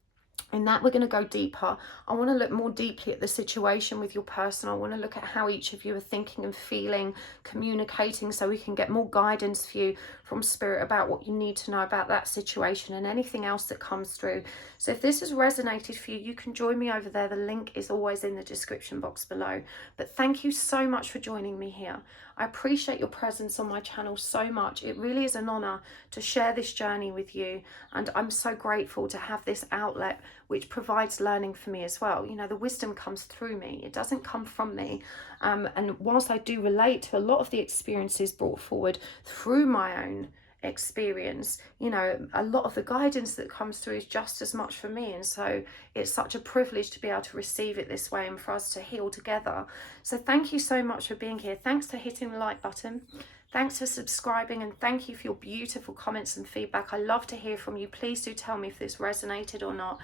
In that, we're going to go deeper. I want to look more deeply at the situation with your person. I want to look at how each of you are thinking and feeling, communicating, so we can get more guidance for you from spirit about what you need to know about that situation and anything else that comes through. So if this has resonated for you, you can join me over there. The link is always in the description box below. But thank you so much for joining me here. I appreciate your presence on my channel so much. It really is an honor to share this journey with you, and I'm so grateful to have this outlet which provides learning for me as well. You know, the wisdom comes through me. It doesn't come from me. And whilst I do relate to a lot of the experiences brought forward through my own experience, you know, a lot of the guidance that comes through is just as much for me. And so it's such a privilege to be able to receive it this way and for us to heal together. So thank you so much for being here. Thanks for hitting the like button. Thanks for subscribing, and thank you for your beautiful comments and feedback. I love to hear from you. Please do tell me if this resonated or not.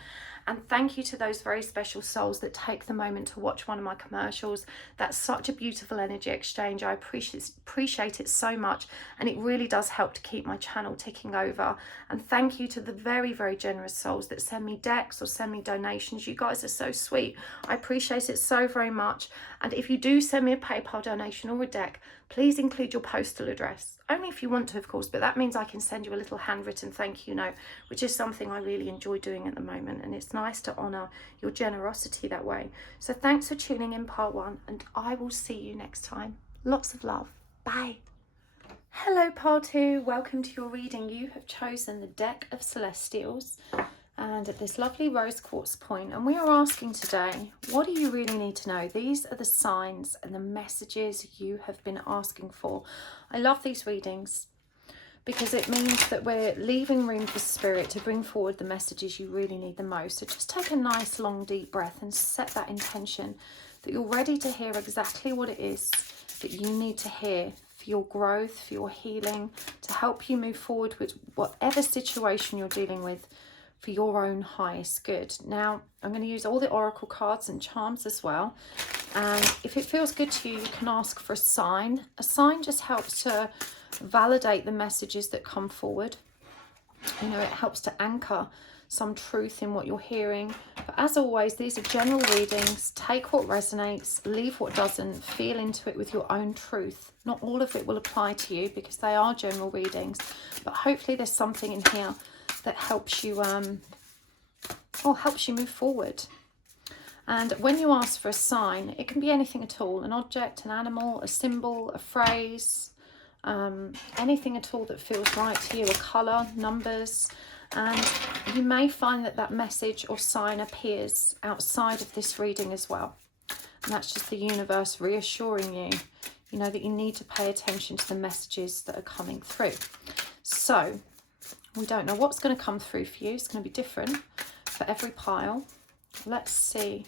And thank you to those very special souls that take the moment to watch one of my commercials. That's such a beautiful energy exchange. I appreciate it so much, and it really does help to keep my channel ticking over. And thank you to the very, very generous souls that send me decks or send me donations. You guys are so sweet. I appreciate it so very much. And if you do send me a PayPal donation or a deck, please include your postal address. Only if you want to, of course, but that means I can send you a little handwritten thank you note, which is something I really enjoy doing at the moment, and it's nice to honour your generosity that way. So thanks for tuning in, part 1, and I will see you next time. Lots of love. Bye. Hello, part 2. Welcome to your reading. You have chosen the deck of Celestials and at this lovely rose quartz point, and we are asking today, what do you really need to know? These are the signs and the messages you have been asking for. I love these readings because it means that we're leaving room for spirit to bring forward the messages you really need the most. So just take a nice long deep breath and set that intention that you're ready to hear exactly what it is that you need to hear for your growth, for your healing, to help you move forward with whatever situation you're dealing with, for your own highest good. Now, I'm going to use all the oracle cards and charms as well. And if it feels good to you, you can ask for a sign. A sign just helps to validate the messages that come forward. You know, it helps to anchor some truth in what you're hearing. But as always, these are general readings. Take what resonates, leave what doesn't, feel into it with your own truth. Not all of it will apply to you because they are general readings, but hopefully there's something in here that helps you helps you move forward. And when you ask for a sign, it can be anything at all, an object, an animal, a symbol, a phrase, anything at all that feels right to you, a colour, numbers. And you may find that that message or sign appears outside of this reading as well. And that's just the universe reassuring you, you know, that you need to pay attention to the messages that are coming through. So we don't know what's going to come through for you. It's going to be different for every pile. Let's see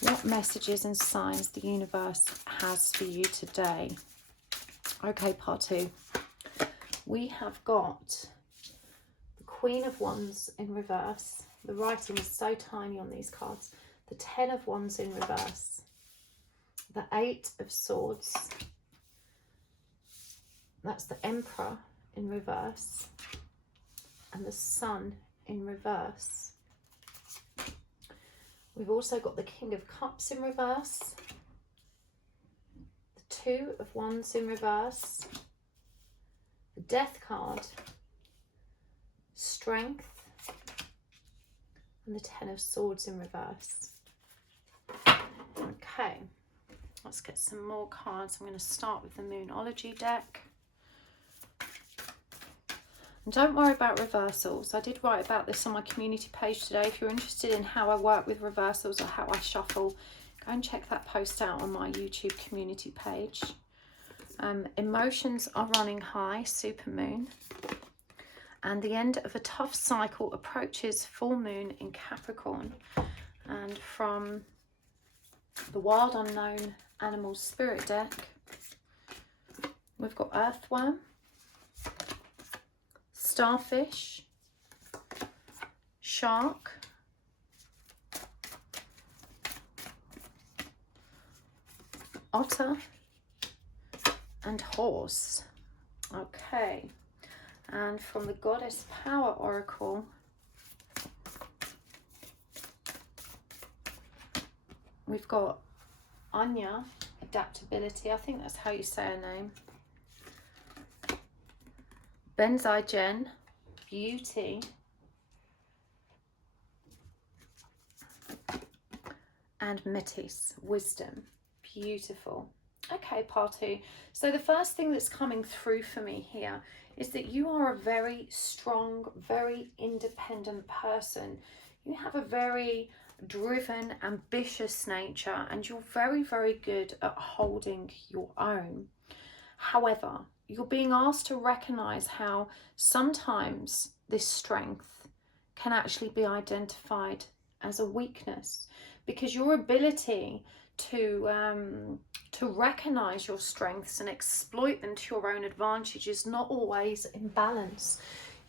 what messages and signs the universe has for you today. Okay, part 2. We have got the Queen of Wands in reverse. The writing is so tiny on these cards. The 10 of Wands in reverse. The 8 of Swords. That's the Emperor in reverse. And the Sun in reverse. We've also got the King of Cups in reverse. The 2 of Wands in reverse. The Death card. Strength. And the 10 of Swords in reverse. Okay, let's get some more cards. I'm going to start with the Moonology deck. And don't worry about reversals. I did write about this on my community page today. If you're interested in how I work with reversals or how I shuffle, go and check that post out on my YouTube community page. Emotions are running high, super moon. And the end of a tough cycle approaches, full moon in Capricorn. And from the Wild Unknown Animals Spirit deck, we've got Earthworm, Starfish, Shark, Otter, and Horse. Okay, and from the Goddess Power Oracle, we've got Anya, adaptability. I think that's how you say her name. Benzigen, beauty. And Metis, wisdom. Beautiful. Okay, part 2. So the first thing that's coming through for me here is that you are a very strong, very independent person. You have a very driven, ambitious nature, and you're very, very good at holding your own. However, you're being asked to recognize how sometimes this strength can actually be identified as a weakness, because your ability to recognize your strengths and exploit them to your own advantage is not always in balance.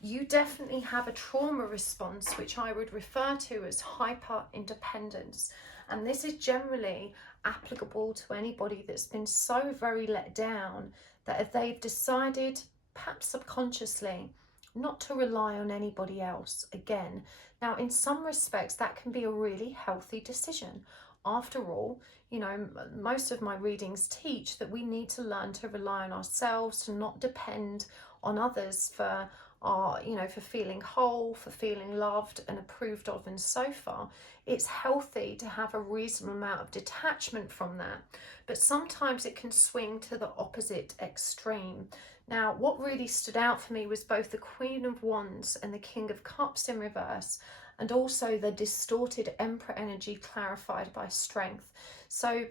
You definitely have a trauma response, which I would refer to as hyper independence, and this is generally applicable to anybody that's been so very let down that if they've decided, perhaps subconsciously, not to rely on anybody else again. Now, in some respects, that can be a really healthy decision. After all, you know, most of my readings teach that we need to learn to rely on ourselves, to not depend on others for our, you know, for feeling whole, for feeling loved and approved of and so far. It's healthy to have a reasonable amount of detachment from that, but sometimes it can swing to the opposite extreme. Now, what really stood out for me was both the Queen of Wands and the King of Cups in reverse, and also the distorted Emperor energy clarified by Strength. So,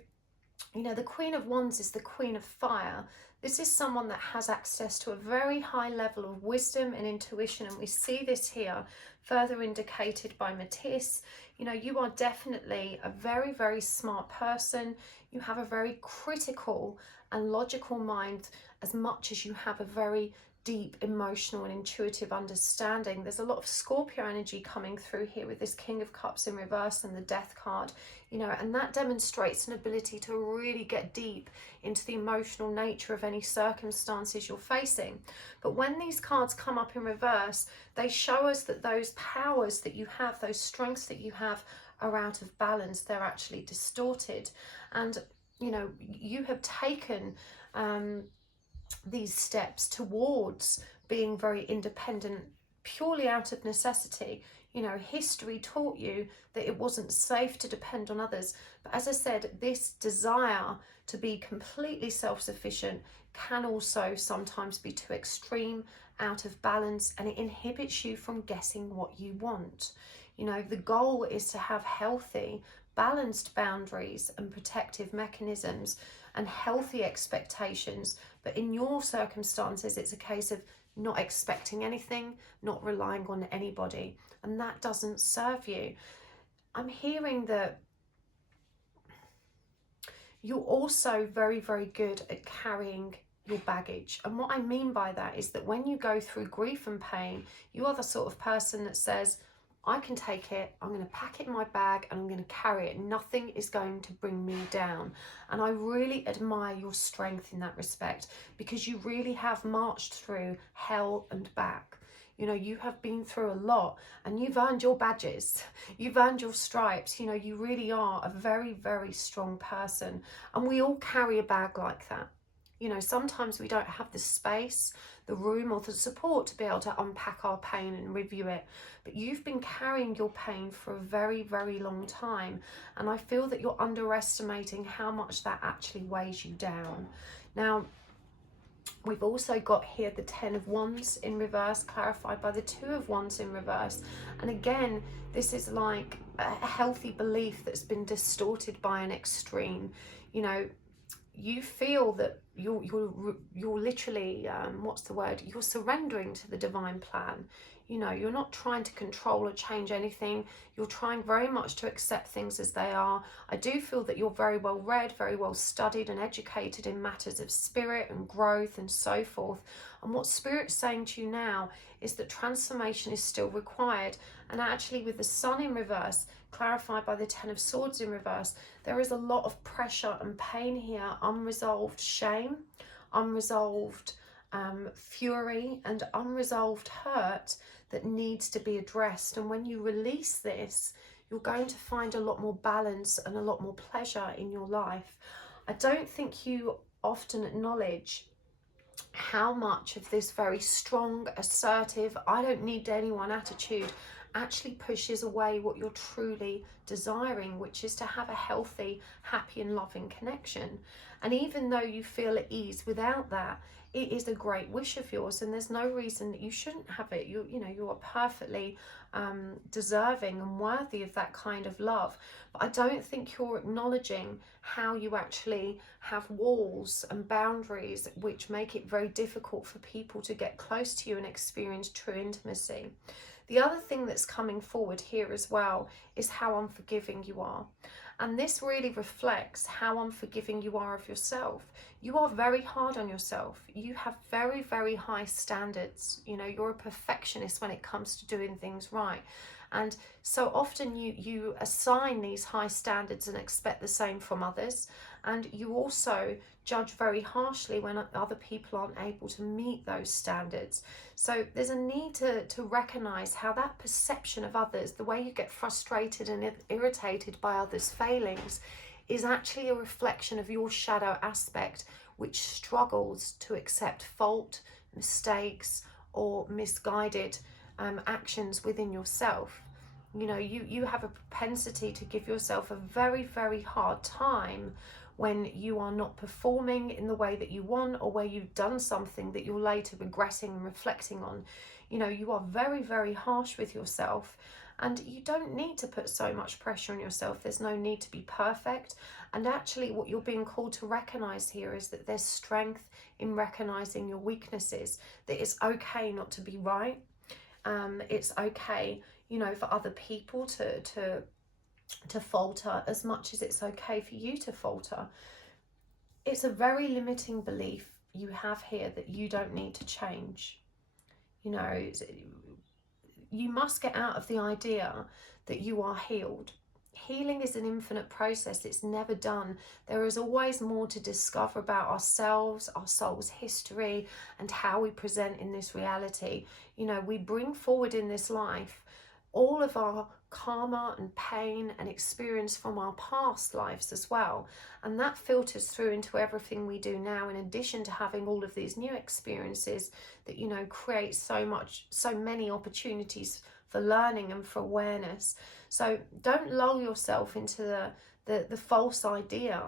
you know, the Queen of Wands is the Queen of Fire. This is someone that has access to a very high level of wisdom and intuition, and we see this here further indicated by Matisse. You know, you are definitely a very, very smart person. You have a very critical and logical mind as much as you have a very deep emotional and intuitive understanding. There's a lot of Scorpio energy coming through here with this King of Cups in reverse and the Death card, you know, and that demonstrates an ability to really get deep into the emotional nature of any circumstances you're facing. But when these cards come up in reverse, they show us that those powers that you have, those strengths that you have, are out of balance. They're actually distorted. And, you know, you have taken these steps towards being very independent purely out of necessity. You know, history taught you that it wasn't safe to depend on others. But as I said, this desire to be completely self-sufficient can also sometimes be too extreme, out of balance, and it inhibits you from getting what you want. You know, the goal is to have healthy, balanced boundaries and protective mechanisms and healthy expectations. But in your circumstances, it's a case of not expecting anything, not relying on anybody, and that doesn't serve you. I'm hearing that you're also very, very good at carrying your baggage. And what I mean by that is that when you go through grief and pain, you are the sort of person that says, I can take it, I'm going to pack it in my bag and I'm going to carry it. Nothing is going to bring me down. And I really admire your strength in that respect, because you really have marched through hell and back. You know, you have been through a lot and you've earned your badges, you've earned your stripes. You know, you really are a very, very strong person. And we all carry a bag like that. You know, sometimes we don't have the space, the room or the support to be able to unpack our pain and review it. But you've been carrying your pain for a very, very long time. And I feel that you're underestimating how much that actually weighs you down. Now, we've also got here the Ten of Wands in reverse, clarified by the Two of Wands in reverse. And again, this is like a healthy belief that's been distorted by an extreme. You know, you feel that you're literally, what's the word? You're surrendering to the divine plan. You know, you're not trying to control or change anything. You're trying very much to accept things as they are. I do feel that you're very well read, very well studied and educated in matters of spirit and growth and so forth. And what Spirit's saying to you now is that transformation is still required. And actually, with the Sun in reverse, clarified by the Ten of Swords in reverse, there is a lot of pressure and pain here, unresolved shame, unresolved fury and unresolved hurt that needs to be addressed. And when you release this, you're going to find a lot more balance and a lot more pleasure in your life. I don't think you often acknowledge how much of this very strong, assertive, I don't need anyone attitude actually pushes away what you're truly desiring, which is to have a healthy, happy and loving connection. And even though you feel at ease without that, it is a great wish of yours, and there's no reason that you shouldn't have it. You know, you are perfectly deserving and worthy of that kind of love. But I don't think you're acknowledging how you actually have walls and boundaries which make it very difficult for people to get close to you and experience true intimacy. The other thing that's coming forward here as well is how unforgiving you are. And this really reflects how unforgiving you are of yourself. You are very hard on yourself. You have very, very high standards. You know, you're a perfectionist when it comes to doing things right. And so often you assign these high standards and expect the same from others. And you also judge very harshly when other people aren't able to meet those standards. So there's a need to recognize how that perception of others, the way you get frustrated and irritated by others' failings, is actually a reflection of your shadow aspect, which struggles to accept fault, mistakes, or misguided actions within yourself. You know, you have a propensity to give yourself a very, very hard time when you are not performing in the way that you want, or where you've done something that you're later regretting and reflecting on. You know, you are very, very harsh with yourself, and you don't need to put so much pressure on yourself. There's no need to be perfect. And actually what you're being called to recognize here is that there's strength in recognizing your weaknesses, that it's okay not to be right. It's okay, you know, for other people to falter as much as it's okay for you to falter. It's a very limiting belief. you have here that you don't need to change. You know, you must get out of the idea that you are healed. Healing is an infinite process. It's never done. There is always more to discover about ourselves, our soul's history, and how we present in this reality. You know, we bring forward in this life all of our karma and pain and experience from our past lives as well. And that filters through into everything we do now, in addition to having all of these new experiences that, you know, create so many opportunities for learning and for awareness. So don't lull yourself into the false idea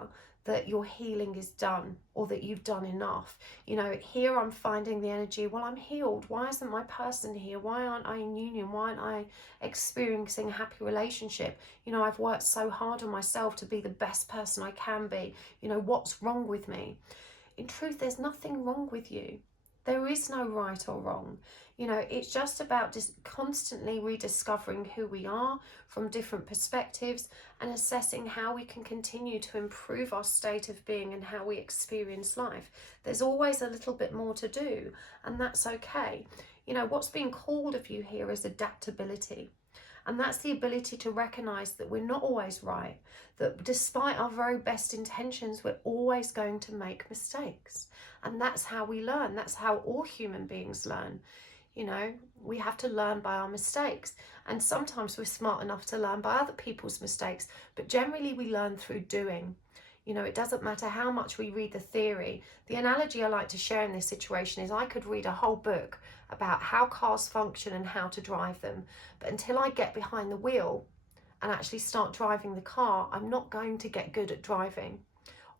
that your healing is done or that you've done enough. You know, here I'm finding the energy, well, I'm healed. Why isn't my person here? Why aren't I in union? Why aren't I experiencing a happy relationship? You know, I've worked so hard on myself to be the best person I can be. You know, what's wrong with me? In truth, there's nothing wrong with you. There is no right or wrong. You know, it's just about just constantly rediscovering who we are from different perspectives and assessing how we can continue to improve our state of being and how we experience life. There's always a little bit more to do, and that's okay. You know, what's being called of you here is adaptability. And that's the ability to recognize that we're not always right, that despite our very best intentions, we're always going to make mistakes. And that's how we learn. That's how all human beings learn. You know, we have to learn by our mistakes. And sometimes we're smart enough to learn by other people's mistakes, but generally we learn through doing. You know, it doesn't matter how much we read the theory. The analogy I like to share in this situation is I could read a whole book about how cars function and how to drive them, but until I get behind the wheel and actually start driving the car, I'm not going to get good at driving.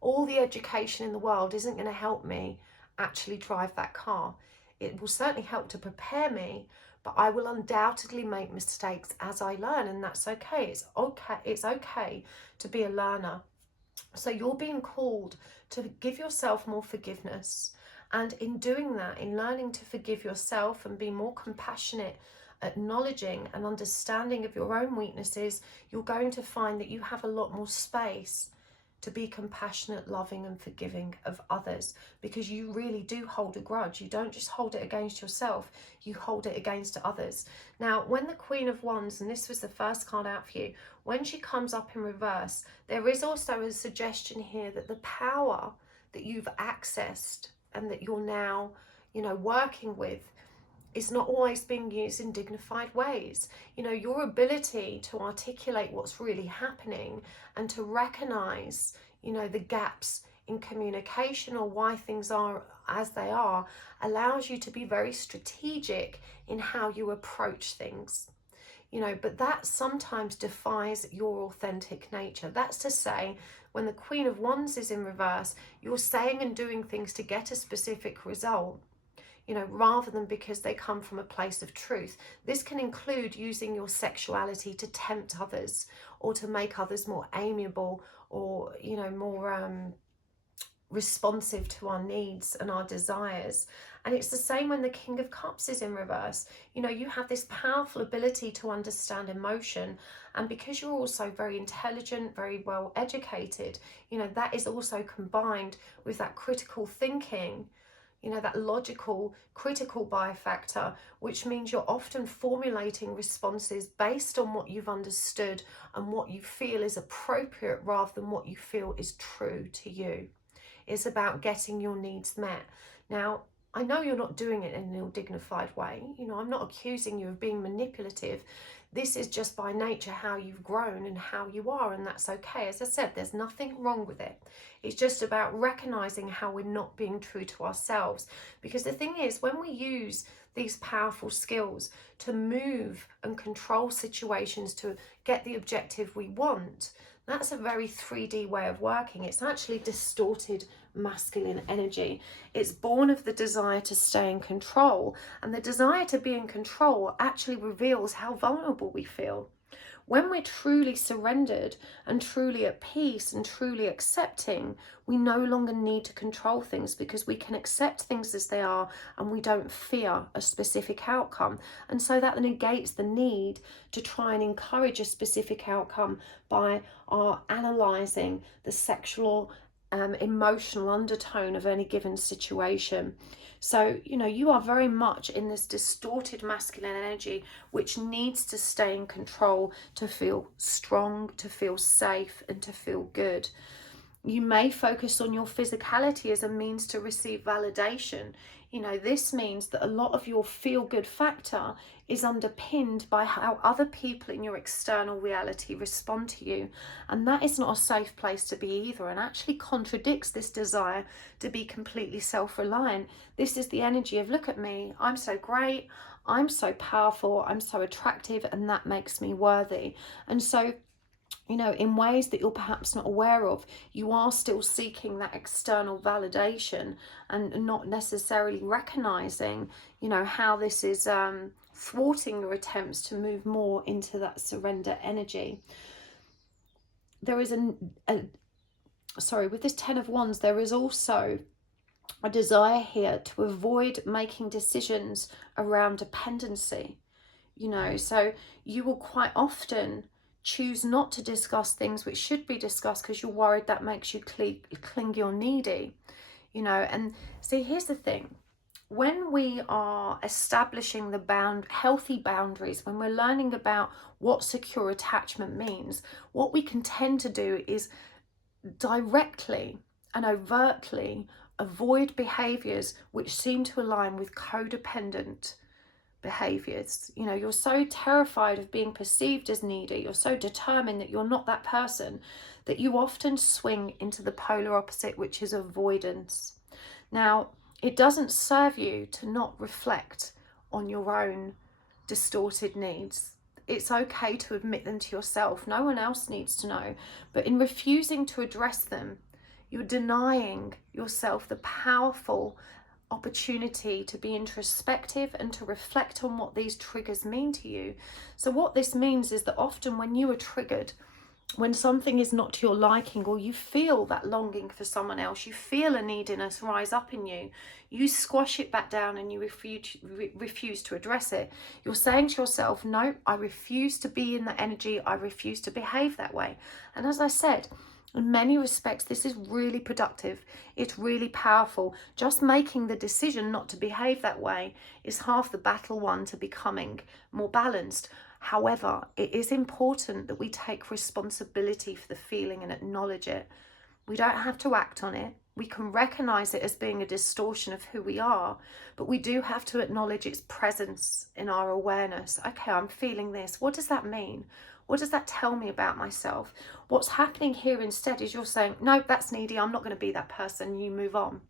All the education in the world isn't going to help me actually drive that car. It will certainly help to prepare me, but I will undoubtedly make mistakes as I learn, and that's okay. It's okay to be a learner. So you're being called to give yourself more forgiveness. And in doing that, in learning to forgive yourself and be more compassionate, acknowledging and understanding of your own weaknesses, you're going to find that you have a lot more space to be compassionate, loving and forgiving of others, because you really do hold a grudge. You don't just hold it against yourself, you hold it against others. Now, when the Queen of Wands, and this was the first card out for you, when she comes up in reverse, there is also a suggestion here that the power that you've accessed and that you're now, you know, working with is not always being used in dignified ways. You know, your ability to articulate what's really happening and to recognize, you know, the gaps in communication or why things are as they are, allows you to be very strategic in how you approach things. You know, but that sometimes defies your authentic nature. That's to say, when the Queen of Wands is in reverse, you're saying and doing things to get a specific result, you know, rather than because they come from a place of truth. This can include using your sexuality to tempt others or to make others more amiable or, you know, more responsive to our needs and our desires. And it's the same when the King of Cups is in reverse. You know, you have this powerful ability to understand emotion, and because you're also very intelligent, very well educated, you know, that is also combined with that critical thinking, you know, that logical, critical biofactor, which means you're often formulating responses based on what you've understood and what you feel is appropriate rather than what you feel is true to you. It's about getting your needs met. Now, I know you're not doing it in an ill-dignified way. You know, I'm not accusing you of being manipulative. This is just by nature how you've grown and how you are, and that's okay. As I said, there's nothing wrong with it. It's just about recognizing how we're not being true to ourselves. Because the thing is, when we use these powerful skills to move and control situations to get the objective we want, that's a very 3D way of working. It's actually distorted masculine energy. It's born of the desire to stay in control, and the desire to be in control actually reveals how vulnerable we feel. When we're truly surrendered and truly at peace and truly accepting, we no longer need to control things because we can accept things as they are and we don't fear a specific outcome. And so that negates the need to try and encourage a specific outcome by our analysing the sexual emotional undertone of any given situation. So, you know, you are very much in this distorted masculine energy, which needs to stay in control to feel strong, to feel safe, and to feel good. You may focus on your physicality as a means to receive validation. You know, this means that a lot of your feel-good factor is underpinned by how other people in your external reality respond to you. And that is not a safe place to be either, and actually contradicts this desire to be completely self-reliant. This is the energy of, look at me, I'm so great, I'm so powerful, I'm so attractive, and that makes me worthy. And so, you know, in ways that you're perhaps not aware of, you are still seeking that external validation and not necessarily recognizing, you know, how this is thwarting your attempts to move more into that surrender energy. There is with this 10 of Wands, there is also a desire here to avoid making decisions around dependency. You know, so you will quite often choose not to discuss things which should be discussed because you're worried that makes you clingy or needy, you know. And see, here's the thing. When we are establishing the healthy boundaries, when we're learning about what secure attachment means, what we can tend to do is directly and overtly avoid behaviors which seem to align with codependent behaviors. You know, you're so terrified of being perceived as needy, you're so determined that you're not that person, that you often swing into the polar opposite, which is avoidance. Now, it doesn't serve you to not reflect on your own distorted needs. It's okay to admit them to yourself. No one else needs to know. But in refusing to address them, you're denying yourself the powerful opportunity to be introspective and to reflect on what these triggers mean to you. So what this means is that often when you are triggered, when something is not to your liking, or you feel that longing for someone else, you feel a neediness rise up in you, you squash it back down and you refuse to address it. You're saying to yourself, no, I refuse to be in that energy, I refuse to behave that way. And as I said, in many respects, this is really productive. It's really powerful. Just making the decision not to behave that way is half the battle won to becoming more balanced. However, it is important that we take responsibility for the feeling and acknowledge it. We don't have to act on it. We can recognize it as being a distortion of who we are, but we do have to acknowledge its presence in our awareness. Okay, I'm feeling this. What does that mean? What does that tell me about myself? What's happening here instead is you're saying, no, that's needy, I'm not going to be that person, you move on.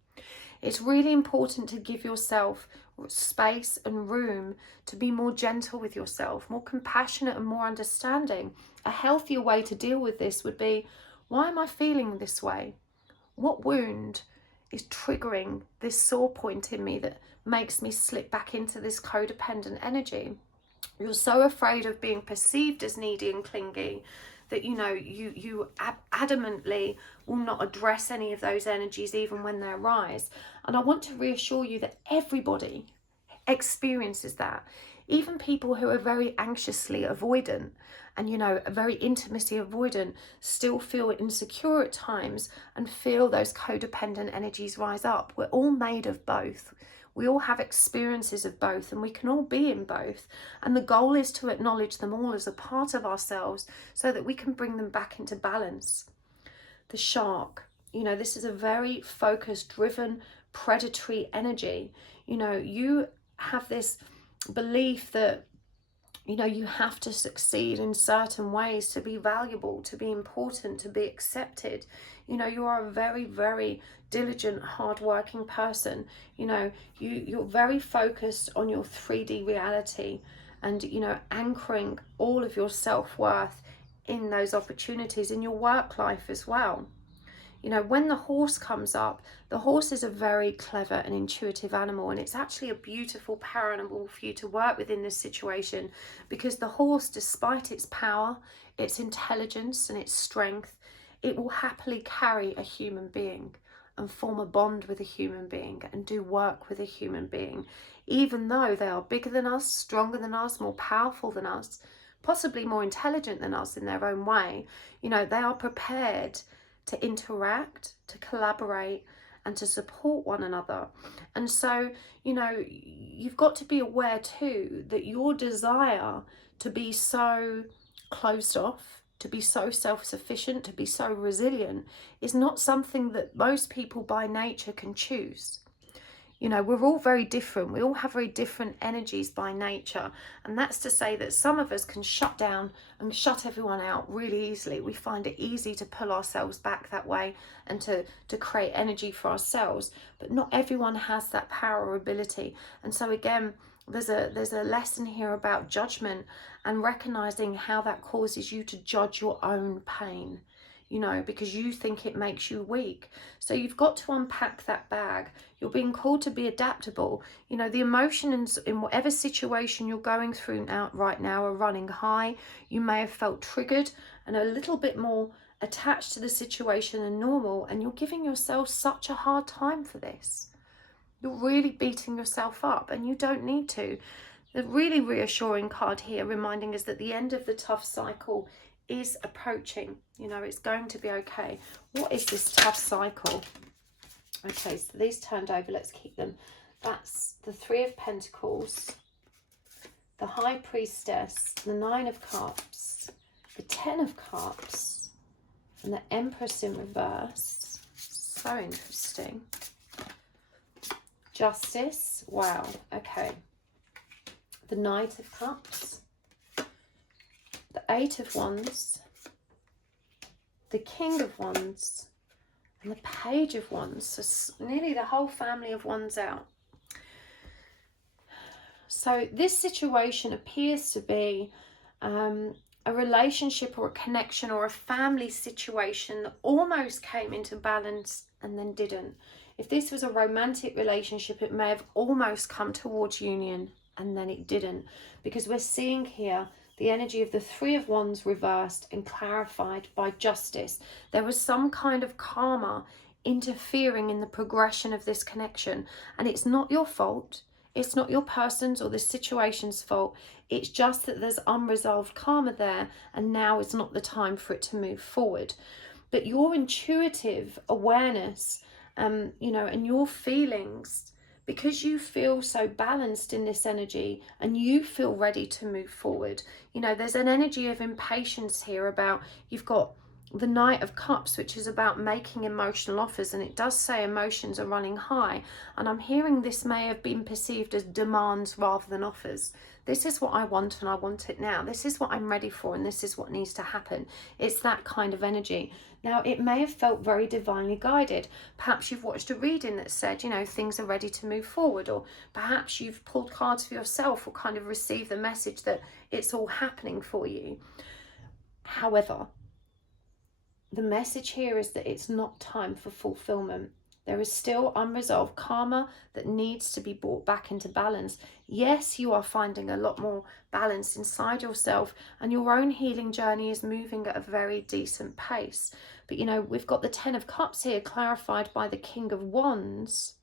It's really important to give yourself space and room to be more gentle with yourself, more compassionate and more understanding. A healthier way to deal with this would be, why am I feeling this way? What wound is triggering this sore point in me that makes me slip back into this codependent energy? You're so afraid of being perceived as needy and clingy that, you know, you adamantly will not address any of those energies even when they arise. And I want to reassure you that everybody experiences that. Even people who are very anxiously avoidant and, you know, very intimacy avoidant still feel insecure at times and feel those codependent energies rise up. We're all made of both. We all have experiences of both, and we can all be in both. And the goal is to acknowledge them all as a part of ourselves so that we can bring them back into balance. The shark, you know, this is a very focused, driven, predatory energy. You know, you have this belief that, you know, you have to succeed in certain ways to be valuable, to be important, to be accepted. You know, you are a very, very diligent, hardworking person. You know, you're very focused on your 3D reality and, you know, anchoring all of your self-worth in those opportunities in your work life as well. You know, when the horse comes up, the horse is a very clever and intuitive animal, and it's actually a beautiful power animal for you to work with in this situation, because the horse, despite its power, its intelligence and its strength, it will happily carry a human being and form a bond with a human being and do work with a human being, even though they are bigger than us, stronger than us, more powerful than us, possibly more intelligent than us in their own way. You know, they are prepared to interact, to collaborate, and to support one another. And so, you know, you've got to be aware too that your desire to be so closed off, to be so self-sufficient, to be so resilient is not something that most people by nature can choose. You know, we're all very different. We all have very different energies by nature. And that's to say that some of us can shut down and shut everyone out really easily. We find it easy to pull ourselves back that way and to create energy for ourselves. But not everyone has that power or ability. And so again, there's a lesson here about judgment and recognizing how that causes you to judge your own pain, you know, because you think it makes you weak. So you've got to unpack that bag. You're being called to be adaptable. You know, the emotions in whatever situation you're going through right now are running high. You may have felt triggered and a little bit more attached to the situation than normal, and you're giving yourself such a hard time for this. You're really beating yourself up, and you don't need to. The really reassuring card here reminding us that the end of the tough cycle is approaching. You know, it's going to be okay. What is this tough cycle? Okay, so these turned over. Let's keep them. That's the Three of Pentacles, the High Priestess, the Nine of Cups, the Ten of Cups, and the Empress in reverse. So interesting. Justice. Wow. Okay. The Knight of Cups, the Eight of Wands, the King of Wands, and the Page of Wands. So nearly the whole family of Wands out. So this situation appears to be a relationship or a connection or a family situation that almost came into balance and then didn't. If this was a romantic relationship, it may have almost come towards union and then it didn't, because we're seeing here the energy of the Three of Wands reversed and clarified by Justice. There was some kind of karma interfering in the progression of this connection, and it's not your fault. It's not your person's or the situation's fault. It's just that there's unresolved karma there, and now is not the time for it to move forward. But your intuitive awareness, you know, and your feelings, because you feel so balanced in this energy and you feel ready to move forward. You know, there's an energy of impatience here about, you've got the Knight of Cups, which is about making emotional offers, and it does say emotions are running high, and I'm hearing this may have been perceived as demands rather than offers. This is what I want and I want it now. This is what I'm ready for and this is what needs to happen. It's that kind of energy. Now, it may have felt very divinely guided. Perhaps you've watched a reading that said, you know, things are ready to move forward, or perhaps you've pulled cards for yourself or kind of received the message that it's all happening for you. However, the message here is that it's not time for fulfillment. There is still unresolved karma that needs to be brought back into balance. Yes, you are finding a lot more balance inside yourself, and your own healing journey is moving at a very decent pace. But, you know, we've got the Ten of Cups here clarified by the King of Wands,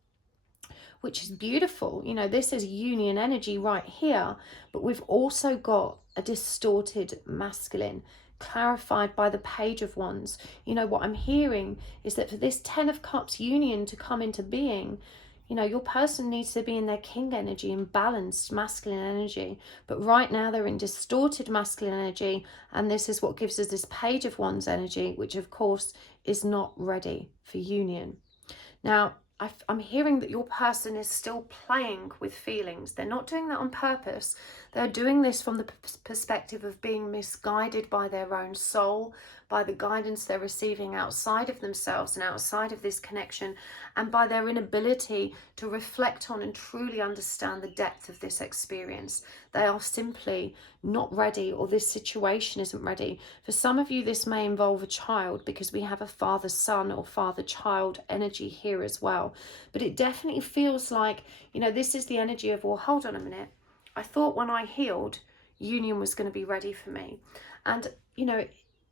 which is beautiful. You know, this is union energy right here, but we've also got a distorted masculine clarified by the Page of Wands. You know, what I'm hearing is that for this Ten of Cups union to come into being, you know, your person needs to be in their king energy and balanced masculine energy. But right now they're in distorted masculine energy, and this is what gives us this Page of Wands energy, which of course is not ready for union. Now, I'm hearing that your person is still playing with feelings. They're not doing that on purpose. They're doing this from the perspective of being misguided by their own soul, by the guidance they're receiving outside of themselves and outside of this connection, and by their inability to reflect on and truly understand the depth of this experience. They are simply not ready, or this situation isn't ready. For some of you, this may involve a child, because we have a father-son or father-child energy here as well. But it definitely feels like, you know, this is the energy of, well, hold on a minute. I thought when I healed, union was going to be ready for me. And, you know,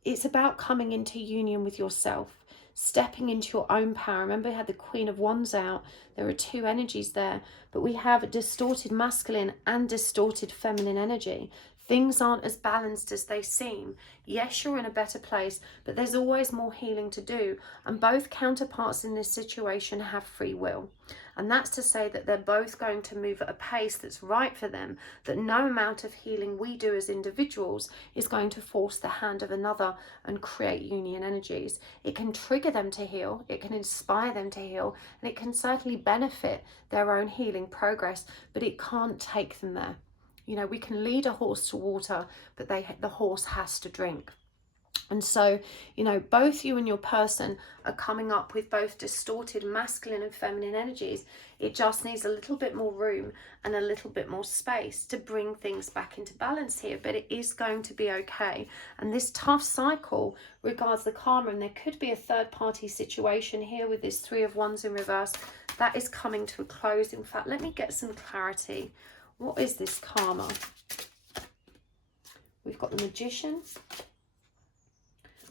it's about coming into union with yourself, stepping into your own power. Remember, we had the Queen of Wands out. There are two energies there, but we have a distorted masculine and distorted feminine energy. Things aren't as balanced as they seem. Yes, you're in a better place, but there's always more healing to do. And both counterparts in this situation have free will. And that's to say that they're both going to move at a pace that's right for them, that no amount of healing we do as individuals is going to force the hand of another and create union energies. It can trigger them to heal, it can inspire them to heal, and it can certainly benefit their own healing progress, but it can't take them there. You know, we can lead a horse to water, but the horse has to drink. And so, you know, both you and your person are coming up with both distorted masculine and feminine energies. It just needs a little bit more room and a little bit more space to bring things back into balance here, but it is going to be okay. And this tough cycle regards the karma, and there could be a third party situation here with this Three of Wands in reverse that is coming to a close. In fact, let me get some clarity. What is this karma? We've got the Magician.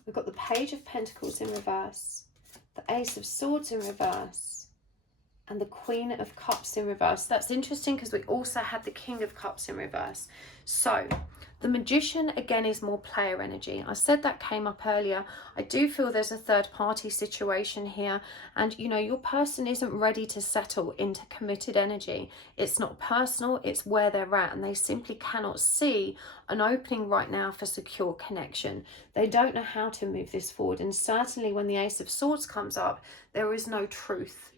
We've got the Page of Pentacles in reverse. The Ace of Swords in reverse. And the Queen of Cups in reverse. That's interesting because we also had the King of Cups in reverse. So the Magician again is more player energy. I said that came up earlier. I do feel there's a third party situation here, and you know, your person isn't ready to settle into committed energy. It's not personal, it's where they're at, and they simply cannot see an opening right now for secure connection. They don't know how to move this forward, and certainly when the Ace of Swords comes up, there is no truth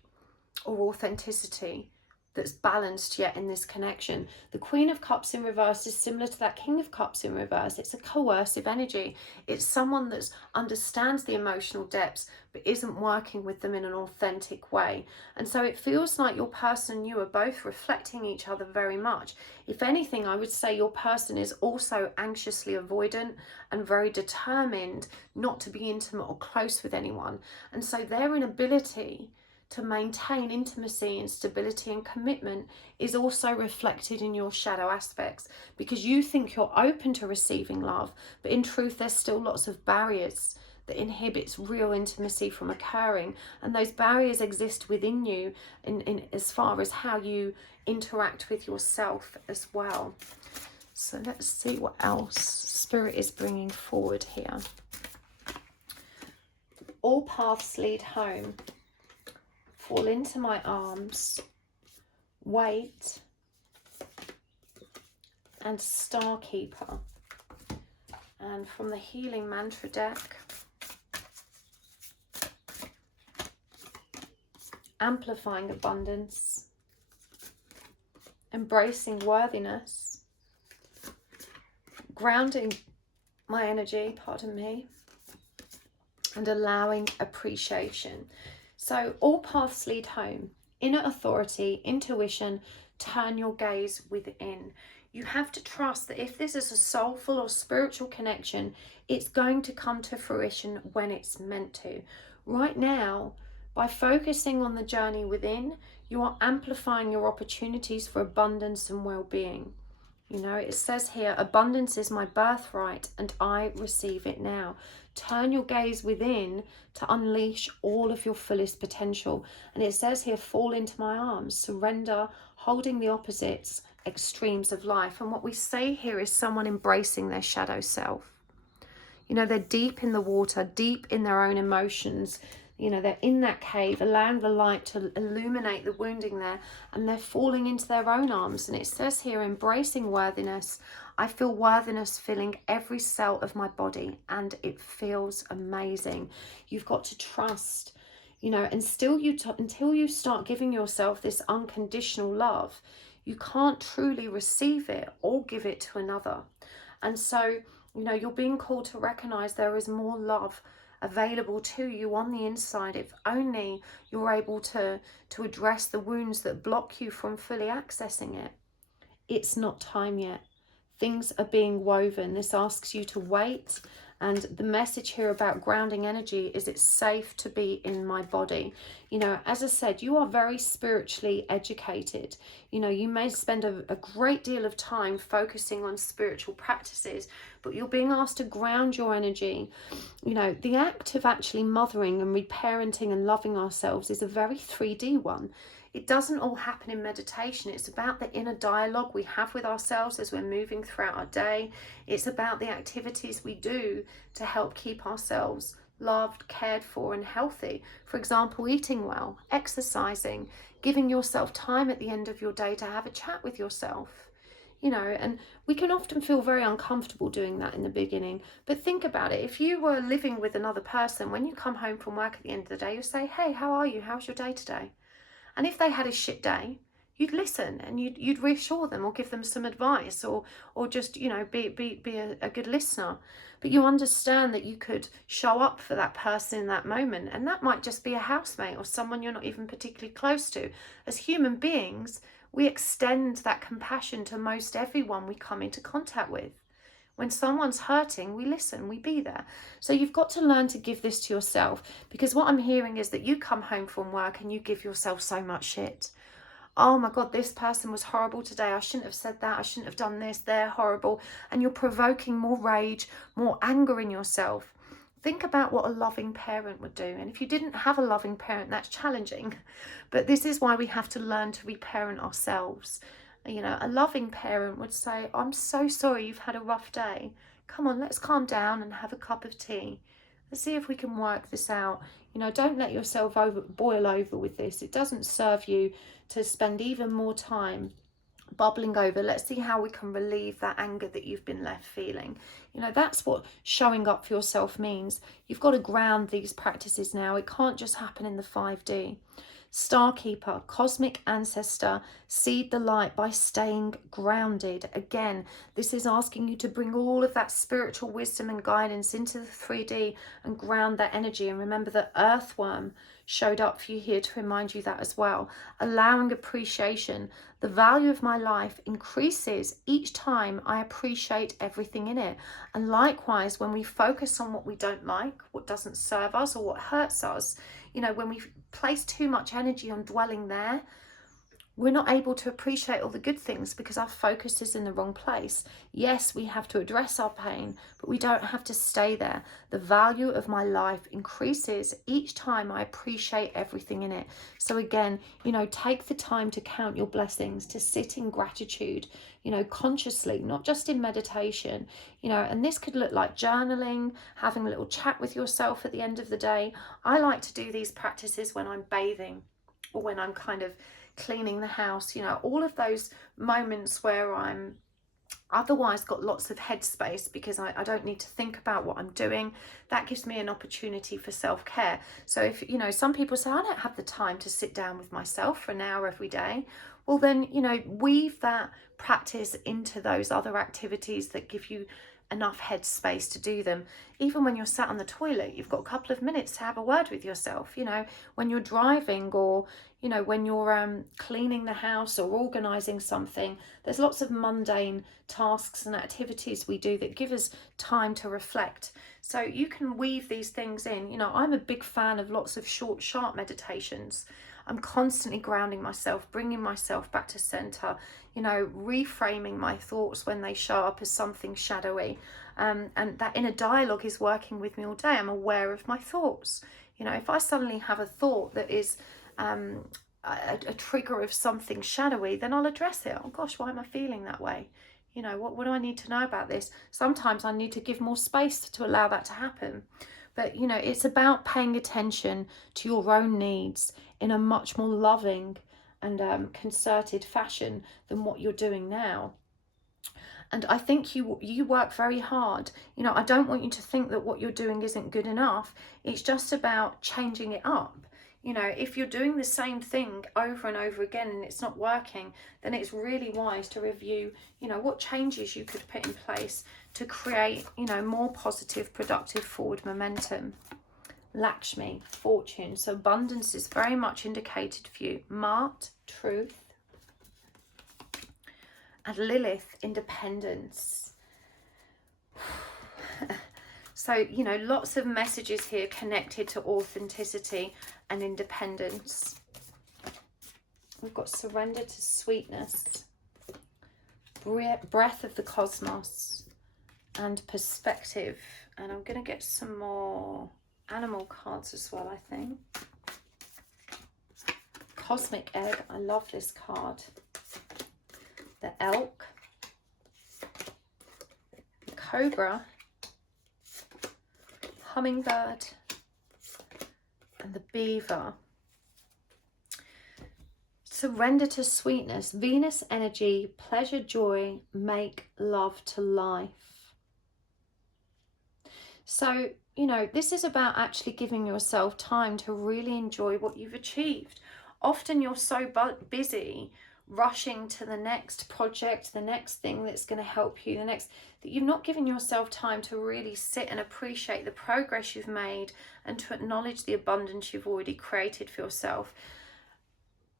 or authenticity that's balanced yet in this connection. The Queen of Cups in reverse is similar to that King of Cups in reverse. It's a coercive energy. It's someone that understands the emotional depths but isn't working with them in an authentic way. And so it feels like your person and you are both reflecting each other very much. If anything, I would say your person is also anxiously avoidant and very determined not to be intimate or close with anyone. And so their inability to maintain intimacy and stability and commitment is also reflected in your shadow aspects, because you think you're open to receiving love, but in truth there's still lots of barriers that inhibits real intimacy from occurring, and those barriers exist within you in as far as how you interact with yourself as well. So let's see what else Spirit is bringing forward here. All paths lead home. Fall into my arms, wait, and Star Keeper. And from the Healing Mantra deck, amplifying abundance, embracing worthiness, grounding my energy, pardon me, and allowing appreciation. So all paths lead home. Inner authority, intuition, turn your gaze within. You have to trust that if this is a soulful or spiritual connection, it's going to come to fruition when it's meant to. Right now, by focusing on the journey within, you are amplifying your opportunities for abundance and well-being. You know, it says here, abundance is my birthright and I receive it now. Turn your gaze within to unleash all of your fullest potential. And it says here, fall into my arms, surrender, holding the opposites, extremes of life. And what we say here is someone embracing their shadow self. You know, they're deep in the water, deep in their own emotions. You know, they're in that cave, allowing the light to illuminate the wounding there, and they're falling into their own arms. And it says here, embracing worthiness. I feel worthiness filling every cell of my body, and it feels amazing. You've got to trust, you know, and still until you start giving yourself this unconditional love, you can't truly receive it or give it to another. And so, you know, you're being called to recognize there is more love available to you on the inside, if only you're able to address the wounds that block you from fully accessing it. It's not time yet. Things are being woven. This asks you to wait. And the message here about grounding energy is it's safe to be in my body. You know, as I said, you are very spiritually educated. You know, you may spend a great deal of time focusing on spiritual practices, but you're being asked to ground your energy. You know, the act of actually mothering and reparenting and loving ourselves is a very 3D one. it doesn't all happen in meditation. It's about the inner dialogue we have with ourselves as we're moving throughout our day. It's about the activities we do to help keep ourselves loved, cared for, and healthy. For example, eating well, exercising, giving yourself time at the end of your day to have a chat with yourself. You know, and we can often feel very uncomfortable doing that in the beginning. But think about it. If you were living with another person, when you come home from work at the end of the day, you say, hey, how are you? How's your day today? And if they had a shit day, you'd listen and you'd reassure them or give them some advice or just, you know, be a good listener. But you understand that you could show up for that person in that moment. And that might just be a housemate or someone you're not even particularly close to. As human beings, we extend that compassion to most everyone we come into contact with. When someone's hurting, we listen, we be there. So you've got to learn to give this to yourself, because what I'm hearing is that you come home from work and you give yourself so much shit. Oh my God, this person was horrible today. I shouldn't have said that. I shouldn't have done this. They're horrible. And you're provoking more rage, more anger in yourself. Think about what a loving parent would do. And if you didn't have a loving parent, that's challenging. But this is why we have to learn to reparent ourselves. You know, a loving parent would say, I'm so sorry you've had a rough day. Come on, let's calm down and have a cup of tea. Let's see if we can work this out. You know, don't let yourself boil over with this. It doesn't serve you to spend even more time bubbling over. Let's see how we can relieve that anger that you've been left feeling. You know, that's what showing up for yourself means. You've got to ground these practices now. It can't just happen in the 5D. Starkeeper, cosmic ancestor, seed the light by staying grounded. Again, this is asking you to bring all of that spiritual wisdom and guidance into the 3D and ground that energy. And remember that earthworm showed up for you here to remind you that as well. Allowing appreciation. The value of my life increases each time I appreciate everything in it. And likewise, when we focus on what we don't like, what doesn't serve us or what hurts us, you know, when we place too much energy on dwelling there, we're not able to appreciate all the good things because our focus is in the wrong place. Yes, we have to address our pain, but we don't have to stay there. The value of my life increases each time I appreciate everything in it. So again, you know, take the time to count your blessings, to sit in gratitude, you know, consciously, not just in meditation, you know, and this could look like journaling, having a little chat with yourself at the end of the day. I like to do these practices when I'm bathing or when I'm kind of cleaning the house, you know, all of those moments where I'm otherwise got lots of headspace because I don't need to think about what I'm doing. That gives me an opportunity for self-care. So if, you know, some people say, I don't have the time to sit down with myself for an hour every day. Well, then, you know, weave that practice into those other activities that give you enough headspace to do them. Even when you're sat on the toilet, you've got a couple of minutes to have a word with yourself. You know, when you're driving or, you know, when you're cleaning the house or organising something, there's lots of mundane tasks and activities we do that give us time to reflect. So you can weave these things in. You know, I'm a big fan of lots of short, sharp meditations. I'm constantly grounding myself, bringing myself back to center, you know, reframing my thoughts when they show up as something shadowy. And that inner dialogue is working with me all day. I'm aware of my thoughts. You know, if I suddenly have a thought that is a trigger of something shadowy, then I'll address it. Oh gosh, why am I feeling that way? You know, what do I need to know about this? Sometimes I need to give more space to allow that to happen. But, you know, it's about paying attention to your own needs in a much more loving and concerted fashion than what you're doing now. And I think you work very hard. You know, I don't want you to think that what you're doing isn't good enough. It's just about changing it up. You know, if you're doing the same thing over and over again and it's not working, then it's really wise to review, you know, what changes you could put in place to create, you know, more positive, productive forward momentum. Lakshmi, fortune. So abundance is very much indicated for you. Mart, truth. And Lilith, independence. So, you know, lots of messages here connected to authenticity and independence. We've got surrender to sweetness, breath of the cosmos, and perspective. And I'm going to get some more animal cards as well, I think. Cosmic Egg. I love this card. The Elk. The Cobra. Hummingbird. And the Beaver. Surrender to sweetness. Venus energy. Pleasure, joy. Make love to life. So, you know, this is about actually giving yourself time to really enjoy what you've achieved. Often you're so busy rushing to the next project, the next thing that's going to help you, that you've not given yourself time to really sit and appreciate the progress you've made and to acknowledge the abundance you've already created for yourself.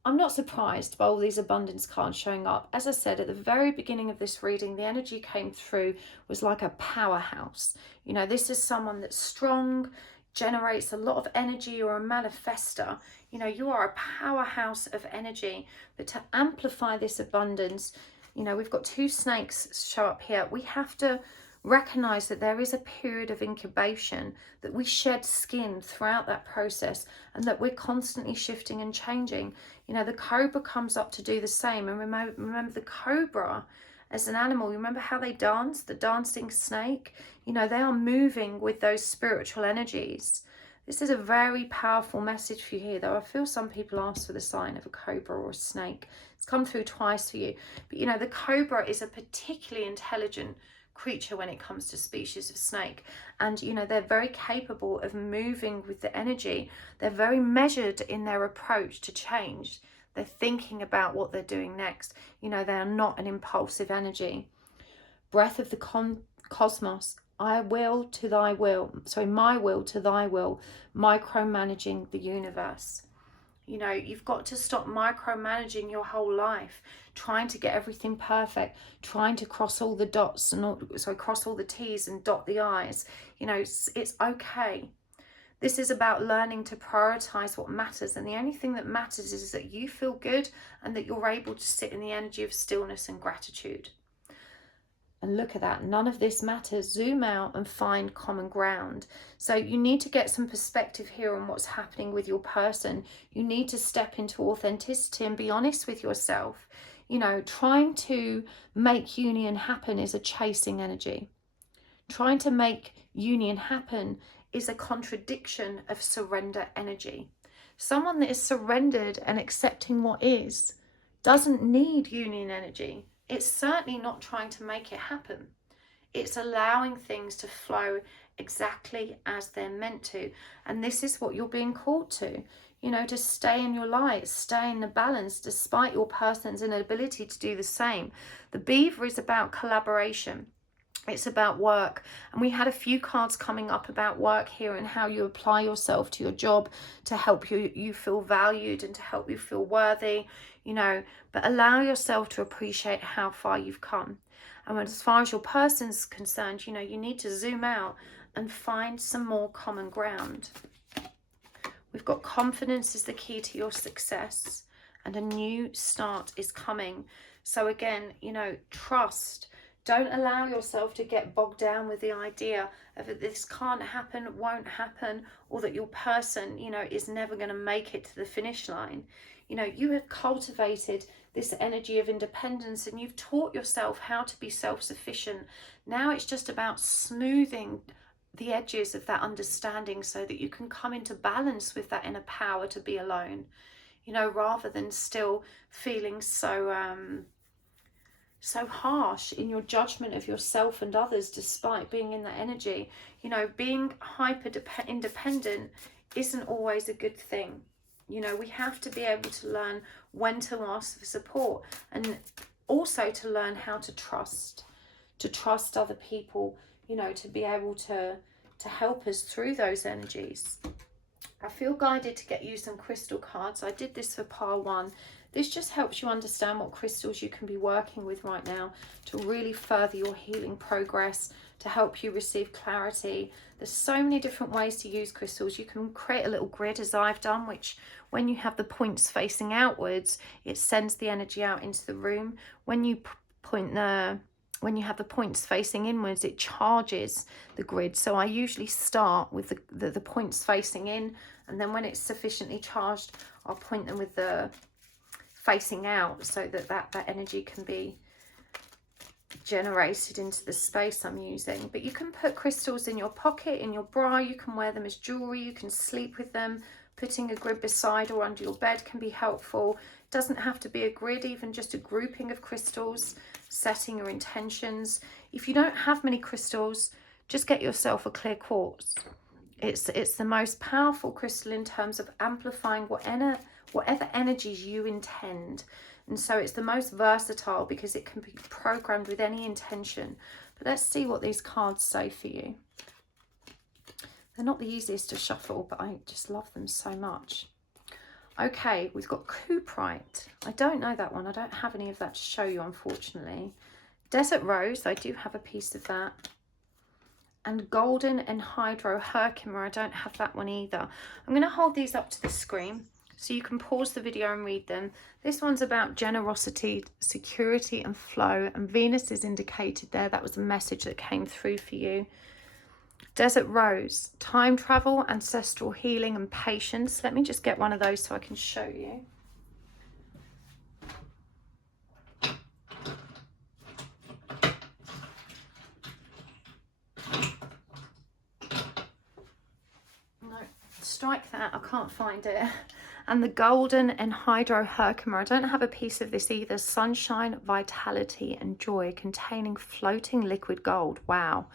I'm not surprised by all these abundance cards showing up. As I said at the very beginning of this reading, the energy came through was like a powerhouse. You know, this is someone that's strong, generates a lot of energy. You're a manifester. You know, you are a powerhouse of energy. But to amplify this abundance, you know, we've got two snakes show up here. We have to recognize that there is a period of incubation, that we shed skin throughout that process, and that we're constantly shifting and changing. You know, the cobra comes up to do the same. And remember the cobra as an animal, remember how they dance, the dancing snake? You know, they are moving with those spiritual energies. This is a very powerful message for you here, though. I feel some people ask for the sign of a cobra or a snake. It's come through twice for you. But, you know, the cobra is a particularly intelligent creature when it comes to species of snake, and you know, they're very capable of moving with the energy. They're very measured in their approach to change. They're thinking about what they're doing next. You know, they are not an impulsive energy. Breath of the cosmos. My will to thy will, micromanaging the universe. You know, you've got to stop micromanaging your whole life, trying to get everything perfect, trying to cross all the dots and cross all the T's and dot the I's. You know, it's okay. This is about learning to prioritize what matters. And the only thing that matters is that you feel good and that you're able to sit in the energy of stillness and gratitude. And look at that, none of this matters. Zoom out and find common ground. So you need to get some perspective here on what's happening with your person. You need to step into authenticity and be honest with yourself. You know, trying to make union happen is a chasing energy. Trying to make union happen is a contradiction of surrender energy. Someone that is surrendered and accepting what is doesn't need union energy. It's certainly not trying to make it happen. It's allowing things to flow exactly as they're meant to. And this is what you're being called to. You know, to stay in your light, stay in the balance, despite your person's inability to do the same. The beaver is about collaboration. It's about work. And we had a few cards coming up about work here and how you apply yourself to your job to help you feel valued and to help you feel worthy, you know, but allow yourself to appreciate how far you've come. And as far as your person's concerned, you know, you need to zoom out and find some more common ground. We've got confidence is the key to your success, and a new start is coming. So again, you know, trust. Don't allow yourself to get bogged down with the idea of that this can't happen, won't happen, or that your person, you know, is never going to make it to the finish line. You know, you have cultivated this energy of independence and you've taught yourself how to be self-sufficient. Now it's just about smoothing the edges of that understanding so that you can come into balance with that inner power to be alone, you know, rather than still feeling so harsh in your judgment of yourself and others despite being in that energy. You know, being hyper independent isn't always a good thing. You know, we have to be able to learn when to ask for support, and also to learn how to trust other people, you know, to be able to help us through those energies. I feel guided to get you some crystal cards. I did this for pile 1. This just helps you understand what crystals you can be working with right now to really further your healing progress, to help you receive clarity. There's so many different ways to use crystals. You can create a little grid as I've done, which when you have the points facing outwards, it sends the energy out into the room. When you point the when you have the points facing inwards, it charges the grid. So I usually start with the points facing in, and then when it's sufficiently charged, I'll point them with the facing out, so that energy can be generated into the space I'm using. But you can put crystals in your pocket, in your bra, you can wear them as jewelry, you can sleep with them. Putting a grid beside or under your bed can be helpful. It doesn't have to be a grid, even just a grouping of crystals, setting your intentions. If you don't have many crystals, just get yourself a clear quartz. It's the most powerful crystal in terms of amplifying whatever energies you intend. And so it's the most versatile because it can be programmed with any intention. But let's see what these cards say for you. They're not the easiest to shuffle, but I just love them so much. Okay, we've got Cuprite. I don't know that one. I don't have any of that to show you, unfortunately. Desert Rose, I do have a piece of that. And Golden Anhydro Herkimer, I don't have that one either. I'm going to hold these up to the screen so you can pause the video and read them. This one's about generosity, security and flow, and Venus is indicated there. That was a message that came through for you. Desert Rose, time travel, ancestral healing and patience. Let me just get one of those so I can show you. No, strike that, I can't find it. And the Golden Anhydro Herkimer, I don't have a piece of this either. Sunshine, vitality and joy, containing floating liquid gold. Wow.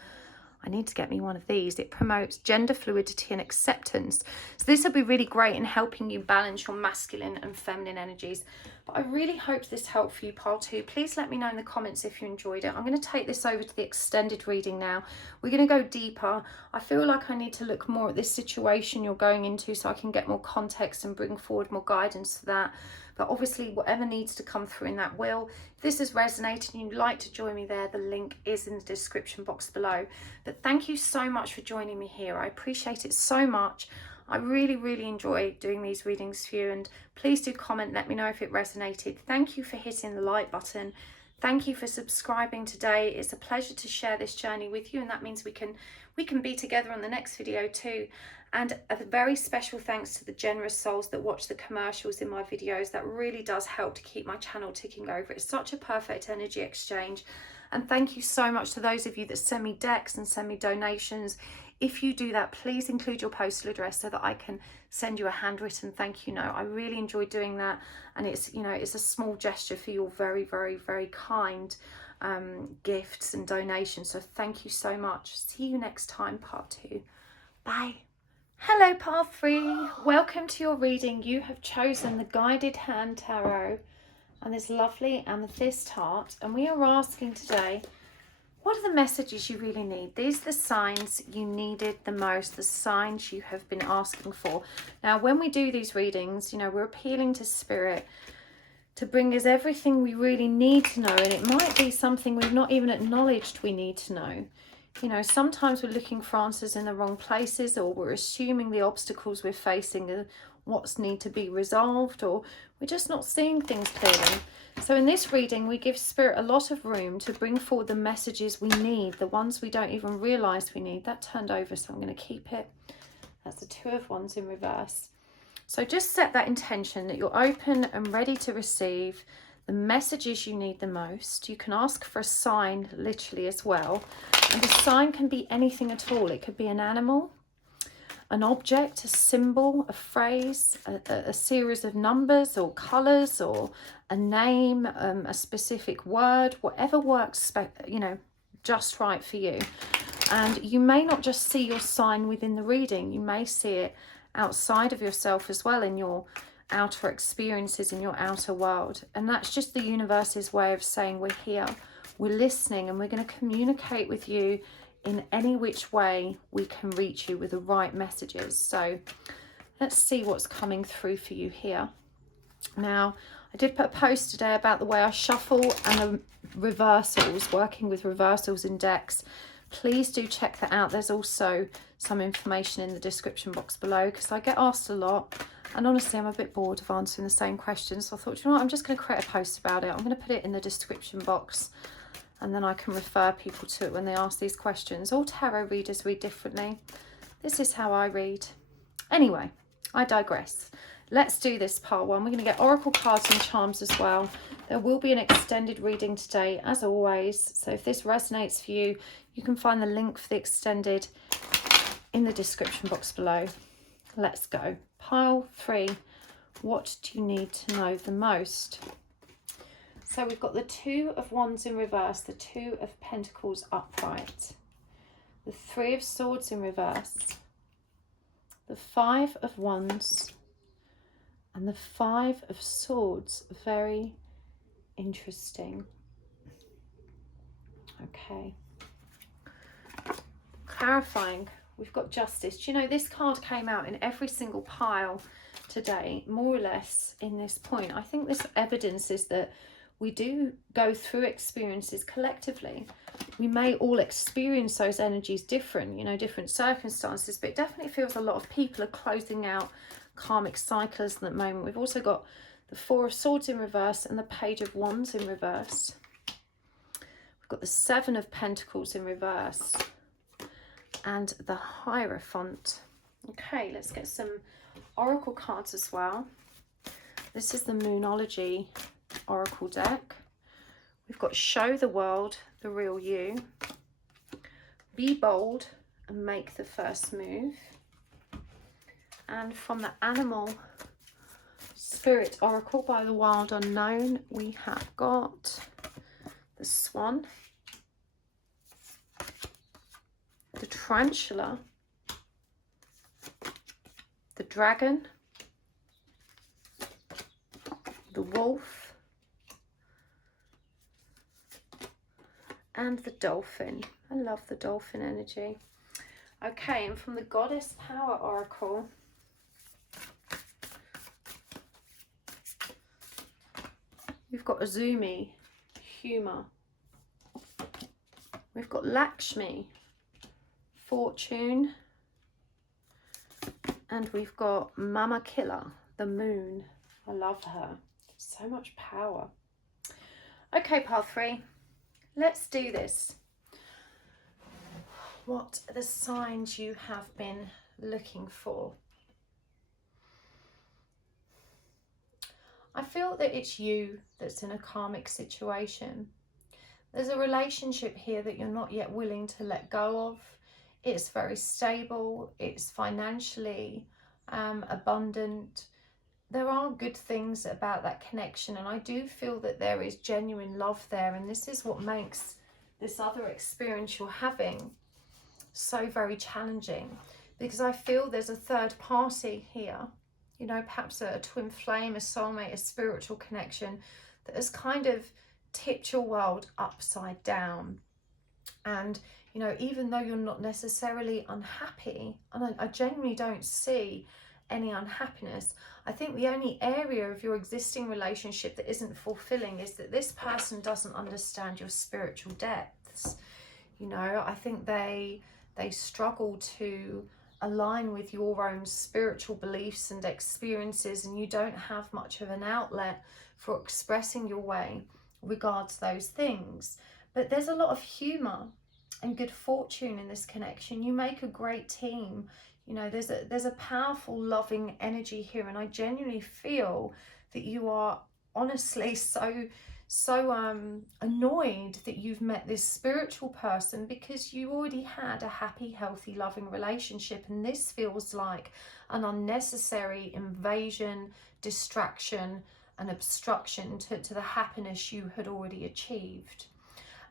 I need to get me one of these. It promotes gender fluidity and acceptance. So this will be really great in helping you balance your masculine and feminine energies. But I really hope this helped for you, pile 2. Please let me know in the comments if you enjoyed it. I'm going to take this over to the extended reading now. We're going to go deeper. I feel like I need to look more at this situation you're going into so I can get more context and bring forward more guidance for that. But obviously, whatever needs to come through in that will. If this has resonated and you'd like to join me there, the link is in the description box below. But thank you so much for joining me here. I appreciate it so much. I really, really enjoy doing these readings for you. And please do comment, let me know if it resonated. Thank you for hitting the like button. Thank you for subscribing today. It's a pleasure to share this journey with you, and that means we can be together on the next video too. And a very special thanks to the generous souls that watch the commercials in my videos. That really does help to keep my channel ticking over. It's such a perfect energy exchange. And thank you so much to those of you that send me decks and send me donations. If you do that, please include your postal address so that I can send you a handwritten thank you note. I really enjoy doing that, and it's, you know, it's a small gesture for your very, very, very kind gifts and donations. So thank you so much. See you next time, part 2. Bye. Hello, part 3. Welcome to your reading. You have chosen the Guided Hand Tarot and this lovely amethyst heart, and we are asking today, what are the messages you really need? These are the signs you needed the most, the signs you have been asking for. Now, when we do these readings, you know, we're appealing to spirit to bring us everything we really need to know. And it might be something we've not even acknowledged we need to know. You know, sometimes we're looking for answers in the wrong places, or we're assuming the obstacles we're facing are what's need to be resolved, or we're just not seeing things clearly. So in this reading, we give spirit a lot of room to bring forward the messages we need, the ones we don't even realize we need. That turned over, so I'm going to keep it. That's the 2 of Wands in reverse. So just set that intention that you're open and ready to receive the messages you need the most. You can ask for a sign literally as well. And the sign can be anything at all. It could be an animal, an object, a symbol, a phrase, a series of numbers or colours, or a name, a specific word, whatever works, you know, just right for you. And you may not just see your sign within the reading. You may see it outside of yourself as well, in your outer experiences, in your outer world. And that's just the universe's way of saying we're here, we're listening, and we're going to communicate with you in any which way we can reach you with the right messages. So let's see what's coming through for you here. Now, I did put a post today about the way I shuffle and the reversals, working with reversals in decks. Please do check that out. There's also some information in the description box below, because I get asked a lot, and honestly I'm a bit bored of answering the same questions. So I thought, you know what, I'm just going to create a post about it. I'm going to put it in the description box and then I can refer people to it when they ask these questions. All tarot readers read differently. This is how I read. Anyway, I digress. Let's do this part one. We're going to get oracle cards and charms as well. There will be an extended reading today, as always. So if this resonates for you, you can find the link for the extended in the description box below. Let's go. Pile 3. What do you need to know the most? So we've got the 2 of Wands in reverse, the 2 of Pentacles upright, the 3 of Swords in reverse, the 5 of Wands, and the 5 of Swords. Very interesting. Okay. Clarifying, we've got Justice. Do you know this card came out in every single pile today, more or less in this point? I think this evidences that we do go through experiences collectively. We may all experience those energies different, you know, different circumstances, but it definitely feels a lot of people are closing out karmic cycles at the moment. We've also got the 4 of Swords in reverse and the Page of Wands in reverse. We've got the 7 of Pentacles in reverse and the Hierophant. Okay, let's get some oracle cards as well. This is the Moonology Oracle deck. We've got Show the World the Real You, Be Bold and Make the First Move. And from the Animal Spirit Oracle by the Wild Unknown, we have got the Swan, the Tarantula, the Dragon, the Wolf, and the Dolphin. I love the dolphin energy. Okay, and from the Goddess Power Oracle, we've got Azumi, Humour. We've got Lakshmi, Fortune. And we've got Mama Killer, the Moon. I love her. So much power. Okay, pile 3. Let's do this. What are the signs you have been looking for? I feel that it's you that's in a karmic situation. There's a relationship here that you're not yet willing to let go of. It's very stable. It's financially abundant. There are good things about that connection, and I do feel that there is genuine love there, and this is what makes this other experience you're having so very challenging, because I feel there's a third party here, you know, perhaps a twin flame, a soulmate, a spiritual connection that has kind of tipped your world upside down. And you know, even though you're not necessarily unhappy, and I genuinely don't see any unhappiness, I think the only area of your existing relationship that isn't fulfilling is that this person doesn't understand your spiritual depths. You know, I think they struggle to align with your own spiritual beliefs and experiences, and you don't have much of an outlet for expressing your way regards those things. But there's a lot of humor and good fortune in this connection. You make a great team. You know, there's a powerful, loving energy here, and I genuinely feel that you are honestly so annoyed that you've met this spiritual person, because you already had a happy, healthy, loving relationship, and this feels like an unnecessary invasion, distraction, and obstruction to the happiness you had already achieved.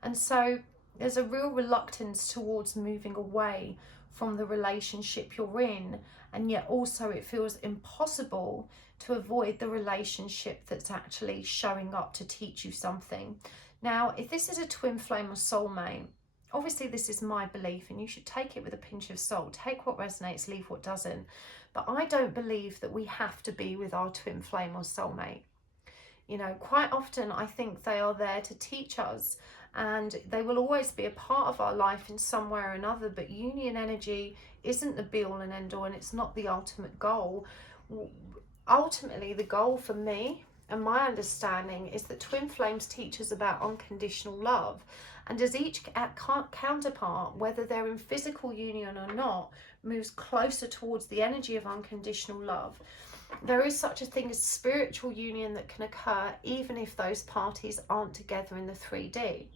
And so there's a real reluctance towards moving away from the relationship you're in, and yet also it feels impossible to avoid the relationship that's actually showing up to teach you something. Now, if this is a twin flame or soulmate, obviously this is my belief, and you should take it with a pinch of salt. Take what resonates, leave what doesn't. But I don't believe that we have to be with our twin flame or soulmate. You know, quite often I think they are there to teach us, and they will always be a part of our life in some way or another, but union energy isn't the be all and end all, and it's not the ultimate goal. Ultimately, the goal for me and my understanding is that twin flames teach us about unconditional love. And as each counterpart, whether they're in physical union or not, moves closer towards the energy of unconditional love, there is such a thing as spiritual union that can occur even if those parties aren't together in the 3D.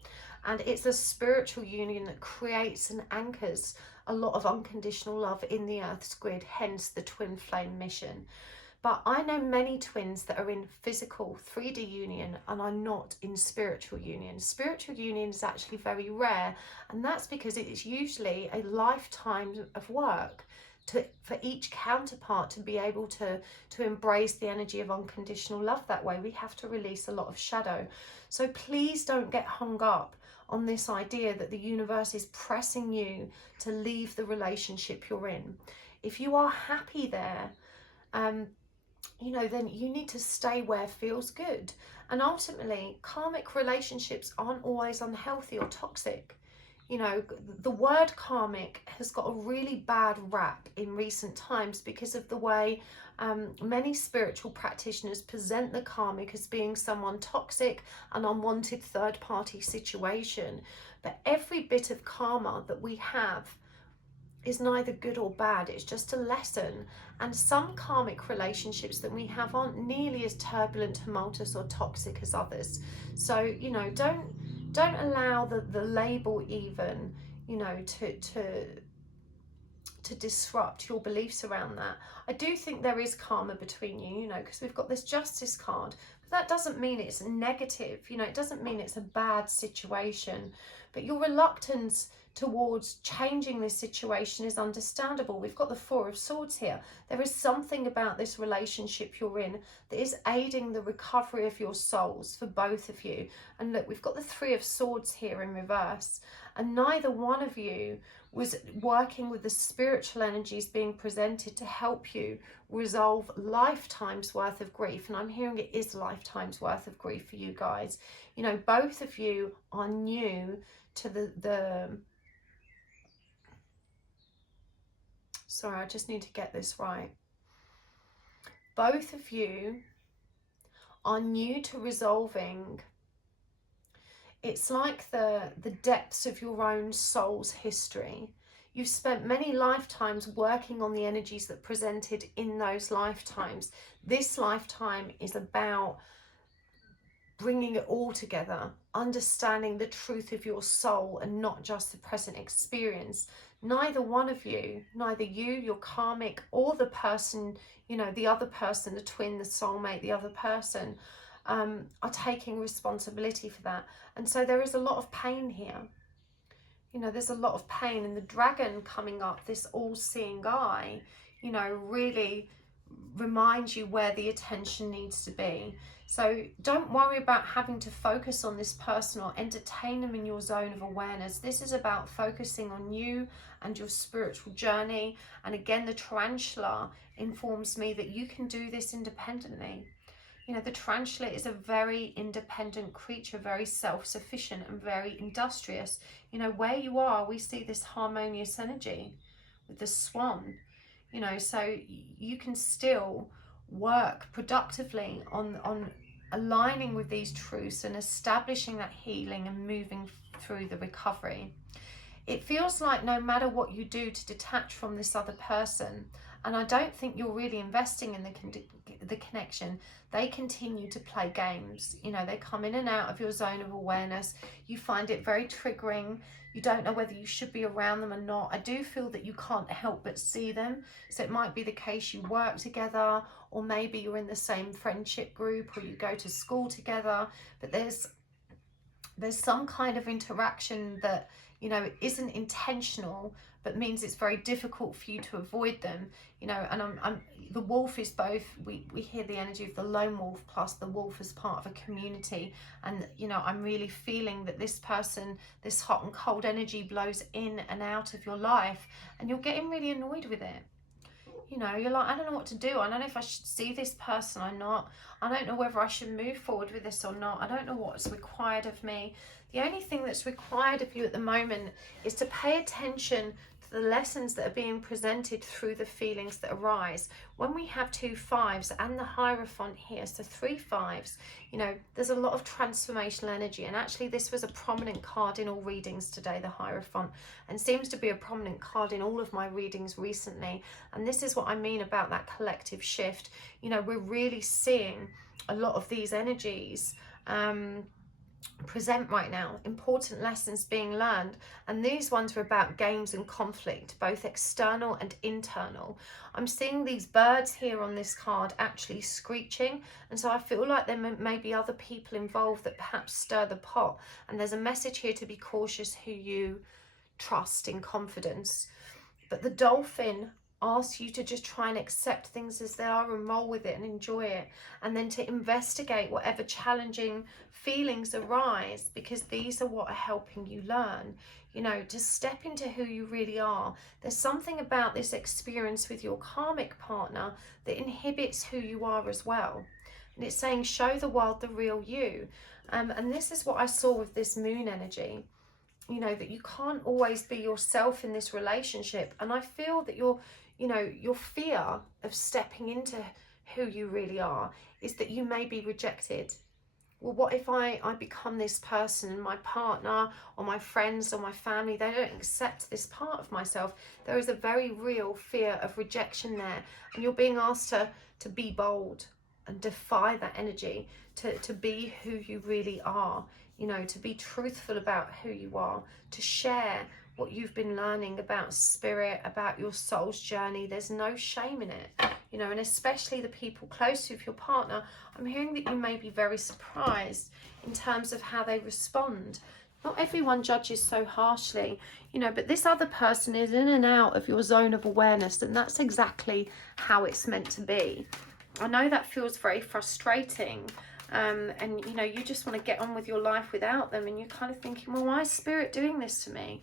And it's a spiritual union that creates and anchors a lot of unconditional love in the Earth's grid, hence the twin flame mission. But I know many twins that are in physical 3D union and are not in spiritual union. Spiritual union is actually very rare, and that's because it is usually a lifetime of work for each counterpart to be able to embrace the energy of unconditional love that way. We have to release a lot of shadow. So please don't get hung up on this idea that the universe is pressing you to leave the relationship you're in. If you are happy there, you know, then you need to stay where it feels good. And ultimately, karmic relationships aren't always unhealthy or toxic. You know, the word karmic has got a really bad rap in recent times because of the way many spiritual practitioners present the karmic as being someone toxic, an unwanted third-party situation. But every bit of karma that we have is neither good or bad, it's just a lesson. And some karmic relationships that we have aren't nearly as turbulent, tumultuous or toxic as others. So, you know, don't allow the label even, you know, to disrupt your beliefs around that. I do think there is karma between you, you know, because we've got this justice card, but that doesn't mean it's negative, you know, it doesn't mean it's a bad situation. But your reluctance towards changing this situation is understandable. We've got the Four of Swords here. There is something about this relationship you're in that is aiding the recovery of your souls for both of you. And look, we've got the Three of Swords here in reverse, and neither one of you was working with the spiritual energies being presented to help you resolve lifetimes worth of grief. And I'm hearing it is lifetimes worth of grief for you guys. You know, both of you are new to the sorry, I just need to get this right. Both of you are new to resolving. It's like the depths of your own soul's history. You've spent many lifetimes working on the energies that presented in those lifetimes. This lifetime is about bringing it all together, understanding the truth of your soul and not just the present experience. Neither one of you, neither you, your karmic, or the person, you know, the other person, the twin, the soulmate, the other person, are taking responsibility for that. And so there is a lot of pain here. You know, there's a lot of pain, and the dragon coming up, this all-seeing eye, you know, really reminds you where the attention needs to be. So don't worry about having to focus on this person or entertain them in your zone of awareness. This is about focusing on you and your spiritual journey. And again, the tarantula informs me that you can do this independently. You know, the tarantula is a very independent creature, very self-sufficient and very industrious. You know, where you are, we see this harmonious energy with the swan. You know, so you can still work productively on aligning with these truths and establishing that healing and moving through the recovery. It feels like no matter what you do to detach from this other person, and I don't think you're really investing in the connection, they continue to play games. You know, they come in and out of your zone of awareness. You find it very triggering. You don't know whether you should be around them or not. I do feel that you can't help but see them. So it might be the case you work together, or maybe you're in the same friendship group, or you go to school together. But there's some kind of interaction that, you know, isn't intentional, but means it's very difficult for you to avoid them. You know, and the wolf is both, we hear the energy of the lone wolf plus the wolf as part of a community. And, you know, I'm really feeling that this person, this hot and cold energy blows in and out of your life, and you're getting really annoyed with it. You know, you're like, I don't know what to do. I don't know if I should see this person or not. I don't know whether I should move forward with this or not. I don't know what's required of me. The only thing that's required of you at the moment is to pay attention to the lessons that are being presented through the feelings that arise. When we have 2 5s and the Hierophant here, so 3 5s, you know, there's a lot of transformational energy. And actually this was a prominent card in all readings today, the Hierophant, and seems to be a prominent card in all of my readings recently. And this is what I mean about that collective shift. You know, we're really seeing a lot of these energies present right now, important lessons being learned, and these ones are about games and conflict, both external and internal. I'm seeing these birds here on this card actually screeching, and so I feel like there may be other people involved that perhaps stir the pot, and there's a message here to be cautious who you trust in confidence. But the dolphin asks you to just try and accept things as they are and roll with it and enjoy it, and then to investigate whatever challenging feelings arise, because these are what are helping you learn, you know, to step into who you really are. There's something about this experience with your karmic partner that inhibits who you are as well, and it's saying show the world the real you. And this is what I saw with this moon energy, you know, that you can't always be yourself in this relationship. And I feel that your fear of stepping into who you really are is that you may be rejected. Well, what if I become this person and my partner or my friends or my family, they don't accept this part of myself? There is a very real fear of rejection there, and you're being asked to be bold and defy that energy, to be who you really are, you know, to be truthful about who you are, to share what you've been learning about spirit, about your soul's journey. There's no shame in it, you know, and especially the people close with your partner. I'm hearing that you may be very surprised in terms of how they respond. Not everyone judges so harshly, you know, but this other person is in and out of your zone of awareness, and that's exactly how it's meant to be. I know that feels very frustrating, and you know, you just want to get on with your life without them, and you're kind of thinking, well, why is spirit doing this to me?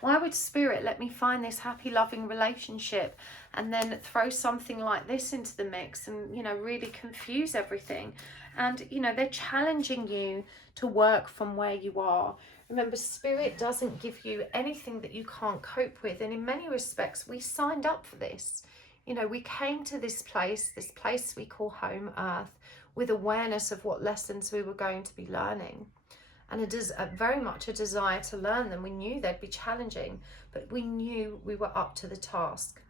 Why would spirit let me find this happy, loving relationship and then throw something like this into the mix and, you know, really confuse everything? And, you know, they're challenging you to work from where you are. Remember, spirit doesn't give you anything that you can't cope with. And in many respects, we signed up for this. You know, we came to this place we call home, Earth, with awareness of what lessons we were going to be learning. And it is very much a desire to learn them. We knew they'd be challenging, but we knew we were up to the task.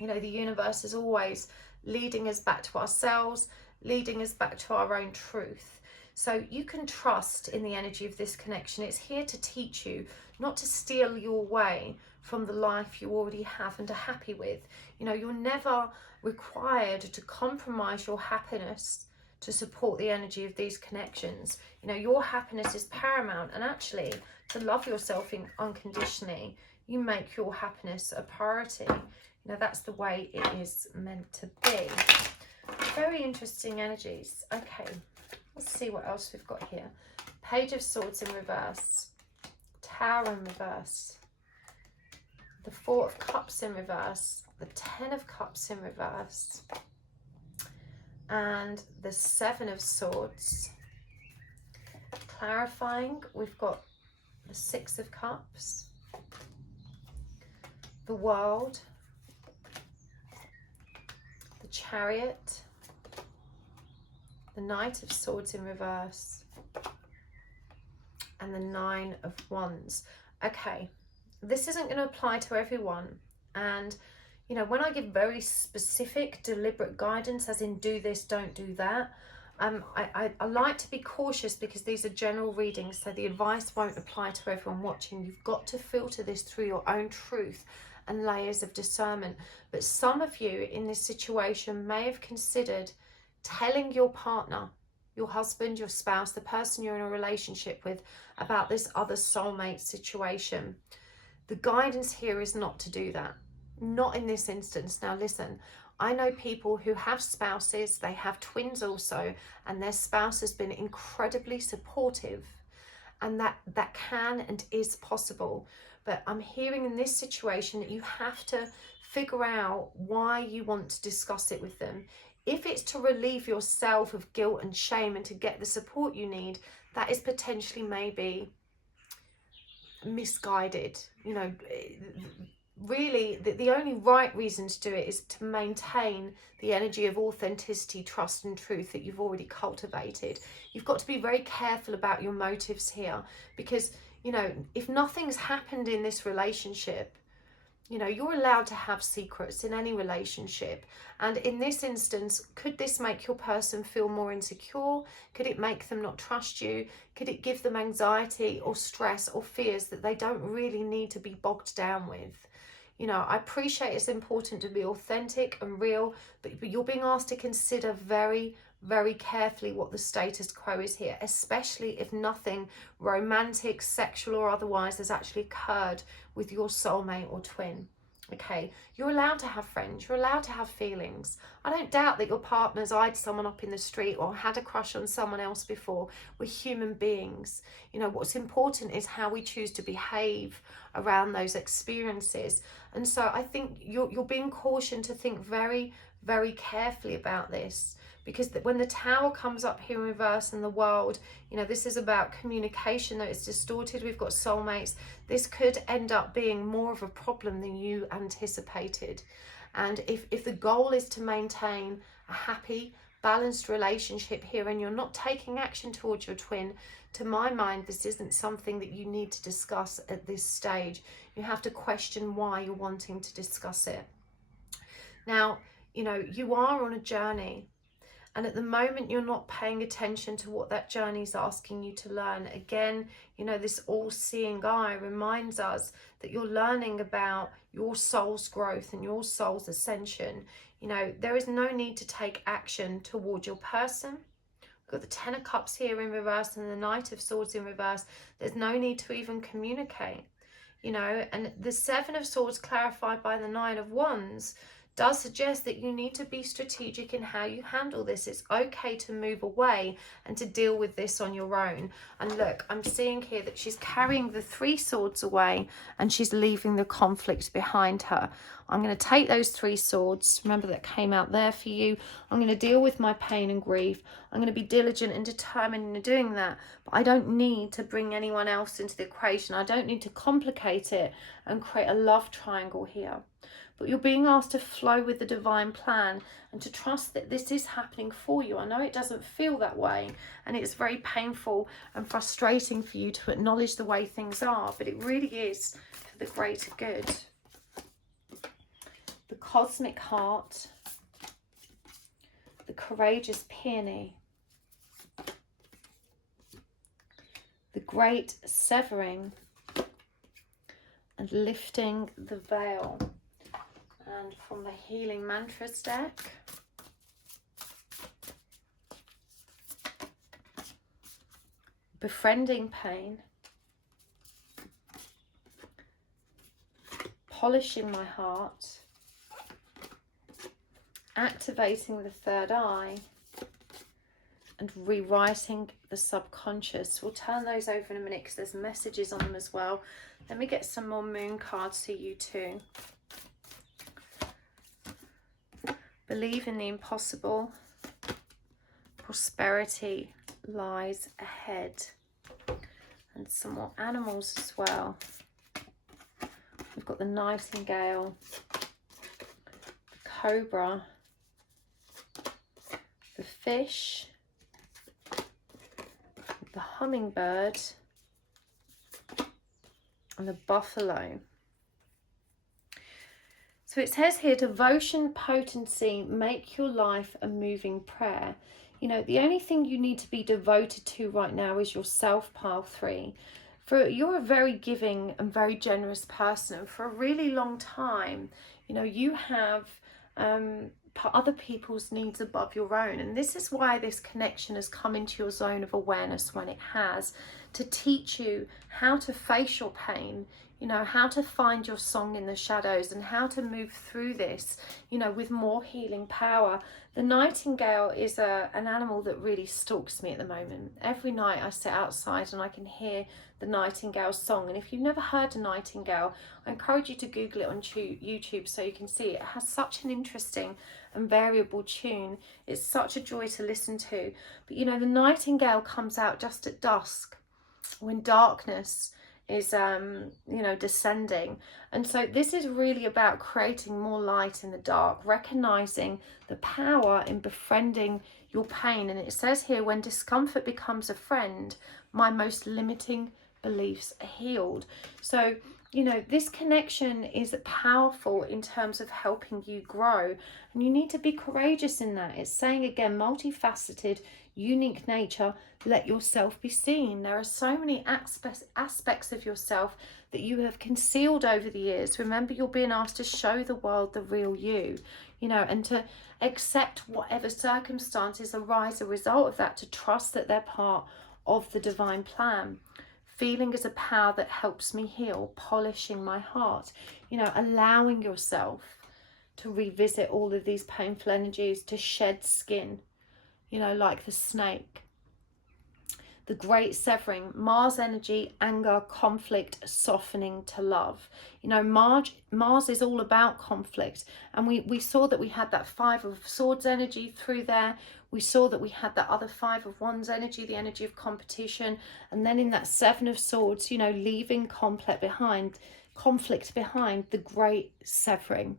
You know, the universe is always leading us back to ourselves, leading us back to our own truth. So you can trust in the energy of this connection. It's here to teach you, not to steal your way from the life you already have and are happy with. You know, you're never required to compromise your happiness to support the energy of these connections. You know, your happiness is paramount, and actually to love yourself unconditionally, you make your happiness a priority. You know, that's the way it is meant to be. Very interesting energies. Okay, let's see what else we've got here. Page of Swords in reverse, Tower in reverse, the Four of Cups in reverse, the Ten of Cups in reverse, and the Seven of Swords. Clarifying, we've got the Six of Cups, the World, the Chariot, the Knight of Swords in reverse, and the Nine of Wands. Okay, this isn't going to apply to everyone, and you know, when I give very specific, deliberate guidance, as in do this, don't do that, I like to be cautious because these are general readings, so the advice won't apply to everyone watching. You've got to filter this through your own truth and layers of discernment. But some of you in this situation may have considered telling your partner, your husband, your spouse, the person you're in a relationship with, about this other soulmate situation. The guidance here is not to do that. Not in this instance. Now listen, I know people who have spouses, they have twins also, and their spouse has been incredibly supportive, and that can and is possible. But I'm hearing in this situation that you have to figure out why you want to discuss it with them. If it's to relieve yourself of guilt and shame and to get the support you need, that is potentially maybe misguided. You know, really the only right reason to do it is to maintain the energy of authenticity, trust and truth that you've already cultivated. You've got to be very careful about your motives here, because, you know, if nothing's happened in this relationship, you know, you're allowed to have secrets in any relationship. And in this instance, could this make your person feel more insecure? Could it make them not trust you? Could it give them anxiety or stress or fears that they don't really need to be bogged down with? You know, I appreciate it's important to be authentic and real, but you're being asked to consider very, very carefully what the status quo is here, especially if nothing romantic, sexual or otherwise has actually occurred with your soulmate or twin. Okay, you're allowed to have friends, you're allowed to have feelings. I don't doubt that your partner's eyed someone up in the street or had a crush on someone else before. We're human beings. You know, what's important is how we choose to behave around those experiences. And so I think you're being cautioned to think very, very carefully about this. Because when the Tower comes up here in reverse in the world, you know, this is about communication, though it's distorted. We've got soulmates. This could end up being more of a problem than you anticipated. And if the goal is to maintain a happy, balanced relationship here, and you're not taking action towards your twin, to my mind, this isn't something that you need to discuss at this stage. You have to question why you're wanting to discuss it. Now, you know, you are on a journey. And at the moment, you're not paying attention to what that journey is asking you to learn. Again, you know, this all-seeing eye reminds us that you're learning about your soul's growth and your soul's ascension. You know, there is no need to take action toward your person. We've got the Ten of Cups here in reverse and the Knight of Swords in reverse. There's no need to even communicate, you know. And the Seven of Swords clarified by the Nine of Wands does suggest that you need to be strategic in how you handle this. It's okay to move away and to deal with this on your own. And look, I'm seeing here that she's carrying the Three Swords away and she's leaving the conflict behind her. I'm going to take those Three Swords. Remember, that came out there for you. I'm going to deal with my pain and grief. I'm going to be diligent and determined in doing that. But I don't need to bring anyone else into the equation. I don't need to complicate it and create a love triangle here. But you're being asked to flow with the divine plan and to trust that this is happening for you. I know it doesn't feel that way, and it's very painful and frustrating for you to acknowledge the way things are, but it really is for the greater good. The Cosmic Heart, the Courageous Peony, the Great Severing, and Lifting the Veil. And from the Healing Mantras deck, Befriending Pain, Polishing My Heart, Activating the Third Eye, and Rewriting the Subconscious. We'll turn those over in a minute because there's messages on them as well. Let me get some more moon cards for you too. Believe in the impossible. Prosperity lies ahead. And some more animals as well. We've got the nightingale, the cobra, the fish, the hummingbird, and the buffalo. So it says here, devotion, potency, make your life a moving prayer. You know, the only thing you need to be devoted to right now is yourself, pile 3. For you're a very giving and very generous person. And for a really long time, you know, you have put other people's needs above your own. And this is why this connection has come into your zone of awareness when it has, to teach you how to face your pain, you know, how to find your song in the shadows and how to move through this, you know, with more healing power. The nightingale is an animal that really stalks me at the moment. Every night I sit outside and I can hear the nightingale song. And if you've never heard a nightingale, I encourage you to Google it on YouTube so you can see it. It has such an interesting and variable tune. It's such a joy to listen to. But you know, the nightingale comes out just at dusk, when darkness is you know, descending. And so this is really about creating more light in the dark, recognizing the power in befriending your pain. And it says here, when discomfort becomes a friend, my most limiting beliefs are healed. So, you know, this connection is powerful in terms of helping you grow, and you need to be courageous in that. It's saying again, multifaceted, unique nature, let yourself be seen. There are so many aspects of yourself that you have concealed over the years. Remember, you're being asked to show the world the real you, you know, and to accept whatever circumstances arise as a result of that, to trust that they're part of the divine plan. Feeling is a power that helps me heal, polishing my heart, you know, allowing yourself to revisit all of these painful energies, to shed skin, you know, like the snake. The great severing, Mars energy, anger, conflict, softening to love. You know, Mars is all about conflict. And we saw that we had that 5 of Swords energy through there. We saw that we had that other 5 of Wands energy, the energy of competition. And then in that 7 of Swords, you know, leaving conflict behind, the great severing,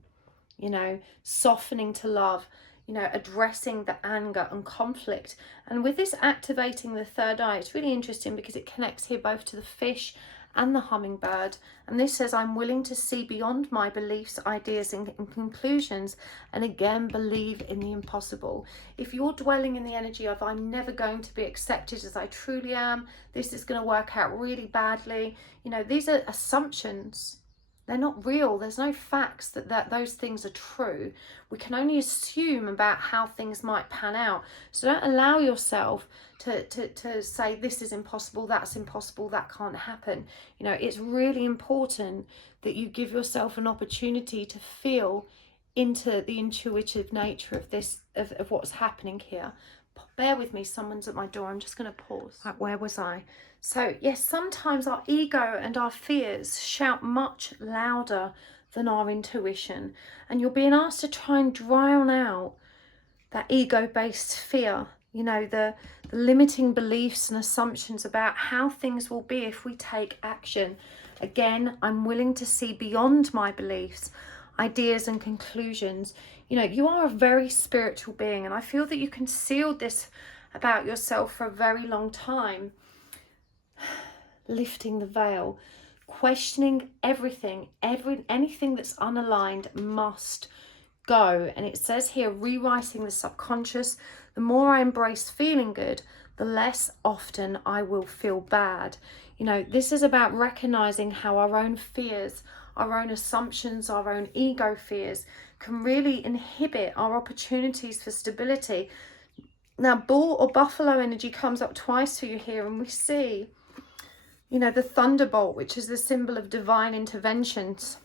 you know, softening to love, you know, addressing the anger and conflict. And with this activating the third eye, it's really interesting because it connects here both to the fish and the hummingbird. And this says, I'm willing to see beyond my beliefs, ideas and conclusions, and again believe in the impossible. If you're dwelling in the energy of I'm never going to be accepted as I truly am, this is going to work out really badly, you know, these are assumptions. They're not real. There's no facts that those things are true. We can only assume about how things might pan out. So don't allow yourself to say this is impossible, that's impossible, that can't happen. You know, it's really important that you give yourself an opportunity to feel into the intuitive nature of this, of what's happening here. Bear with me, someone's at my door. I'm just going to pause. Right, where was I? So yes, sometimes our ego and our fears shout much louder than our intuition. And you're being asked to try and drown out that ego-based fear, you know, the limiting beliefs and assumptions about how things will be if we take action. Again, I'm willing to see beyond my beliefs, ideas and conclusions. You know, you are a very spiritual being, and I feel that you concealed this about yourself for a very long time. Lifting the veil, questioning everything, anything that's unaligned must go. And it says here, rewriting the subconscious. The more I embrace feeling good, the less often I will feel bad. You know, this is about recognizing how our own fears, our own assumptions, our own ego fears can really inhibit our opportunities for stability. Now, bull or buffalo energy comes up twice for you here, and we see, you know, the thunderbolt, which is the symbol of divine interventions.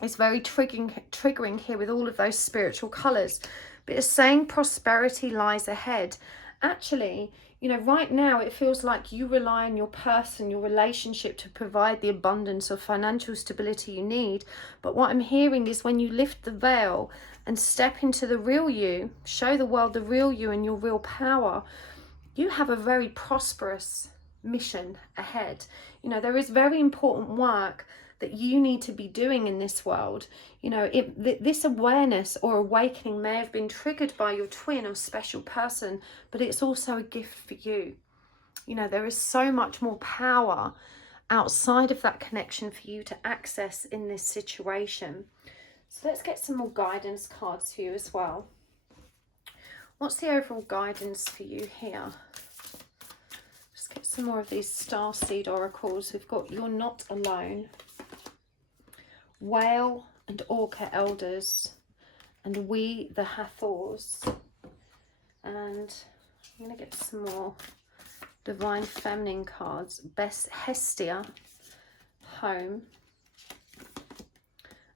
It's very triggering here with all of those spiritual colours. But it's saying prosperity lies ahead. Actually, you know, right now it feels like you rely on your person, your relationship to provide the abundance of financial stability you need. But what I'm hearing is when you lift the veil and step into the real you, show the world the real you and your real power, you have a very prosperous mission ahead. You know, there is very important work that you need to be doing in this world. You know, this awareness or awakening may have been triggered by your twin or special person, but it's also a gift for you. You know, there is so much more power outside of that connection for you to access in this situation. So let's get some more guidance cards for you as well. What's the overall guidance for you here? Just get some more of these Starseed Oracles. We've got You're Not Alone, Whale and Orca Elders, and We the Hathors. And I'm going to get some more Divine Feminine cards. Best Hestia, Home,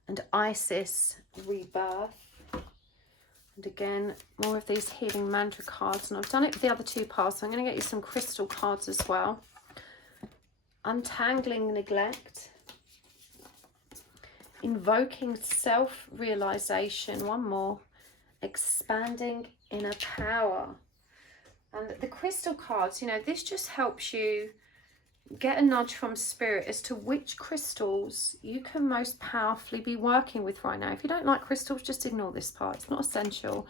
and Isis, Rebirth. And again, more of these healing mantra cards. And I've done it with the other two piles, so I'm going to get you some crystal cards as well. Untangling Neglect. Invoking Self-Realization. One more. Expanding Inner Power. And the crystal cards, you know, this just helps you get a nudge from spirit as to which crystals you can most powerfully be working with right now. If you don't like crystals, just ignore this part. It's not essential.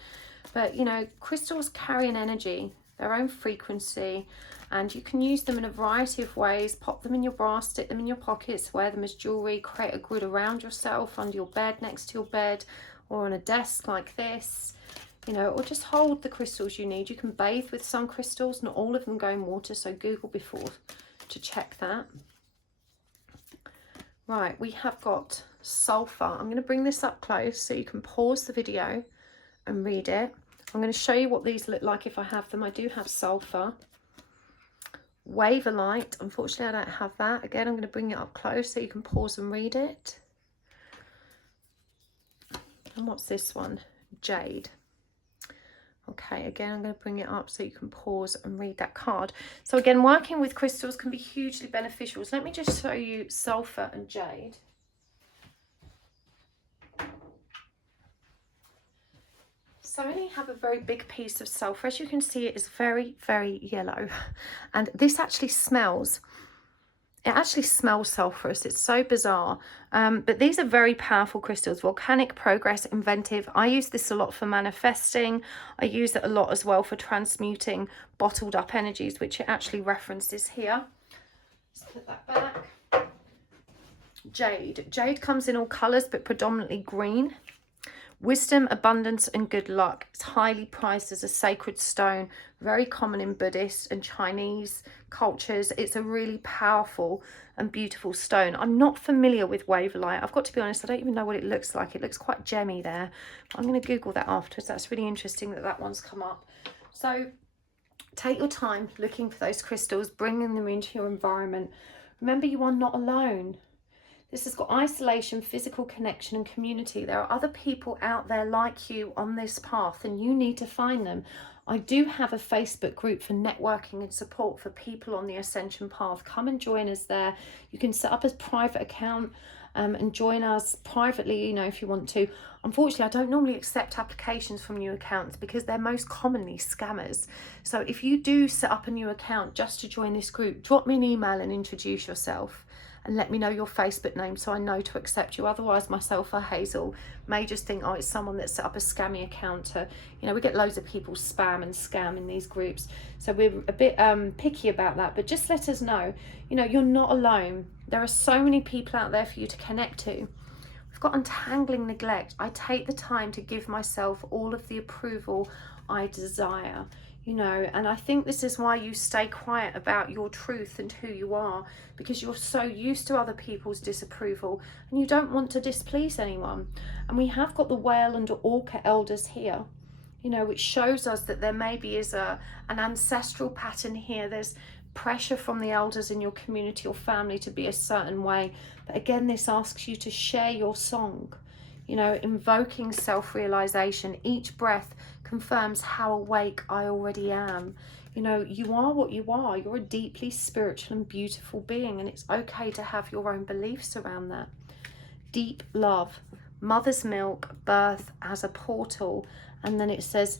But, you know, crystals carry an energy, their own frequency, and you can use them in a variety of ways. Pop them in your bra, stick them in your pockets, wear them as jewelry, create a grid around yourself, under your bed, next to your bed, or on a desk like this. You know, or just hold the crystals you need. You can bathe with some crystals, not all of them go in water, so Google before to check that. Right, we have got sulfur. I'm going to bring this up close so you can pause the video and read it. I'm going to show you what these look like if I have them. I do have sulfur. Waverlight, unfortunately I don't have that. Again, I'm going to bring it up close so you can pause and read it. And what's this one? Jade. Okay, again, I'm going to bring it up so you can pause and read that card. So again, working with crystals can be hugely beneficial. So let me just show you sulfur and jade. So I only have a very big piece of sulfur. As you can see, it is very, very yellow. And this actually smells. It actually smells sulfurous. It's so bizarre. But these are very powerful crystals. Volcanic, progress, inventive. I use this a lot for manifesting. I use it a lot as well for transmuting bottled up energies, which it actually references here. Let's put that back. Jade. Jade comes in all colours, but predominantly green. Wisdom, abundance and good luck. It's highly prized as a sacred stone, very common in Buddhist and Chinese cultures. It's a really powerful and beautiful stone. I'm not familiar with Waverlight. I've got to be honest, I don't even know what it looks like. It looks quite gemmy there. I'm going to Google that afterwards. That's really interesting that that one's come up. So take your time looking for those crystals, bringing them into your environment. Remember, you are not alone. This has got isolation, physical connection and community. There are other people out there like you on this path and you need to find them. I do have a Facebook group for networking and support for people on the ascension path. Come and join us there. You can set up a private account and join us privately, you know, if you want to. Unfortunately, I don't normally accept applications from new accounts because they're most commonly scammers. So if you do set up a new account just to join this group, drop me an email and introduce yourself. And let me know your Facebook name so I know to accept you. Otherwise, myself or Hazel may just think, oh, it's someone that set up a scammy account. To, you know, we get loads of people spam and scam in these groups. So we're a bit picky about that. But just let us know, you know, you're not alone. There are so many people out there for you to connect to. We've got untangling neglect. I take the time to give myself all of the approval I desire. You know, and I think this is why you stay quiet about your truth and who you are, because you're so used to other people's disapproval and you don't want to displease anyone. And we have got the whale and orca elders here, you know, which shows us that there maybe is an ancestral pattern here. There's pressure from the elders in your community or family to be a certain way. But again, this asks you to share your song. You know, invoking self-realization. Each breath confirms how awake I already am. You know, you are what you are. You're a deeply spiritual and beautiful being, and it's okay to have your own beliefs around that. Deep love, mother's milk, birth as a portal, and then it says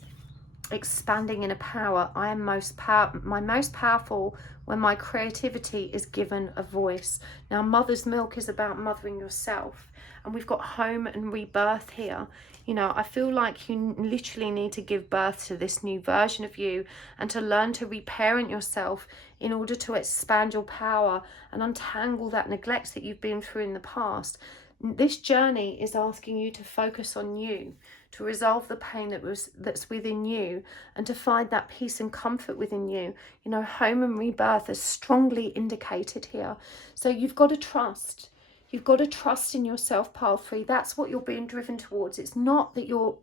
expanding in a power. I am most powerful when my creativity is given a voice. Now, mother's milk is about mothering yourself. And we've got home and rebirth here. You know, I feel like you literally need to give birth to this new version of you and to learn to reparent yourself in order to expand your power and untangle that neglect that you've been through in the past. This journey is asking you to focus on you, to resolve the pain that's within you, and to find that peace and comfort within you. You know, home and rebirth is strongly indicated here. So you've got to trust. You've got to trust in yourself, path 3. That's what you're being driven towards. It's not that you're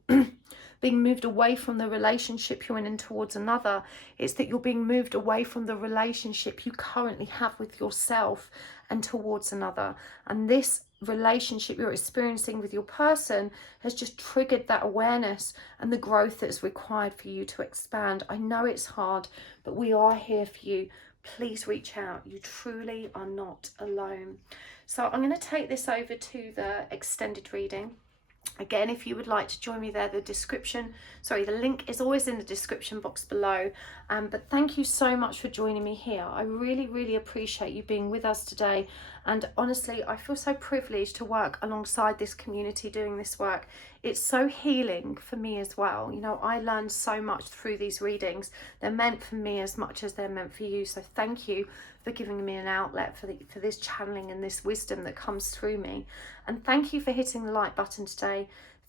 being moved away from the relationship you're in and towards another. It's that you're being moved away from the relationship you currently have with yourself and towards another. And this relationship you're experiencing with your person has just triggered that awareness and the growth that's required for you to expand. I know it's hard, but we are here for you. Please reach out. You truly are not alone. So I'm going to take this over to the extended reading. Again, if you would like to join me there, the link is always in the description box below. But thank you so much for joining me here. I really, really appreciate you being with us today. And honestly, I feel so privileged to work alongside this community doing this work. It's so healing for me as well. You know, I learned so much through these readings. They're meant for me as much as they're meant for you. So thank you for giving me an outlet for this channeling and this wisdom that comes through me. And thank you for hitting the like button today.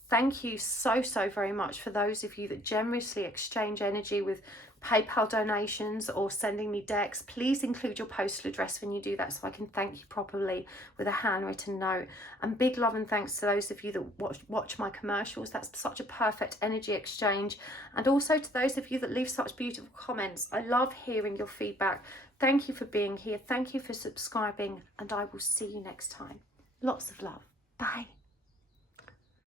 Thank you so very much for those of you that generously exchange energy with PayPal donations or sending me decks. Please include your postal address when you do that so I can thank you properly with a handwritten note. And big love and thanks to those of you that watch my commercials. That's such a perfect energy exchange. And also to those of you that leave such beautiful comments. I love hearing your feedback. Thank you for being here. Thank you for subscribing, and I will see you next time. Lots of love. Bye.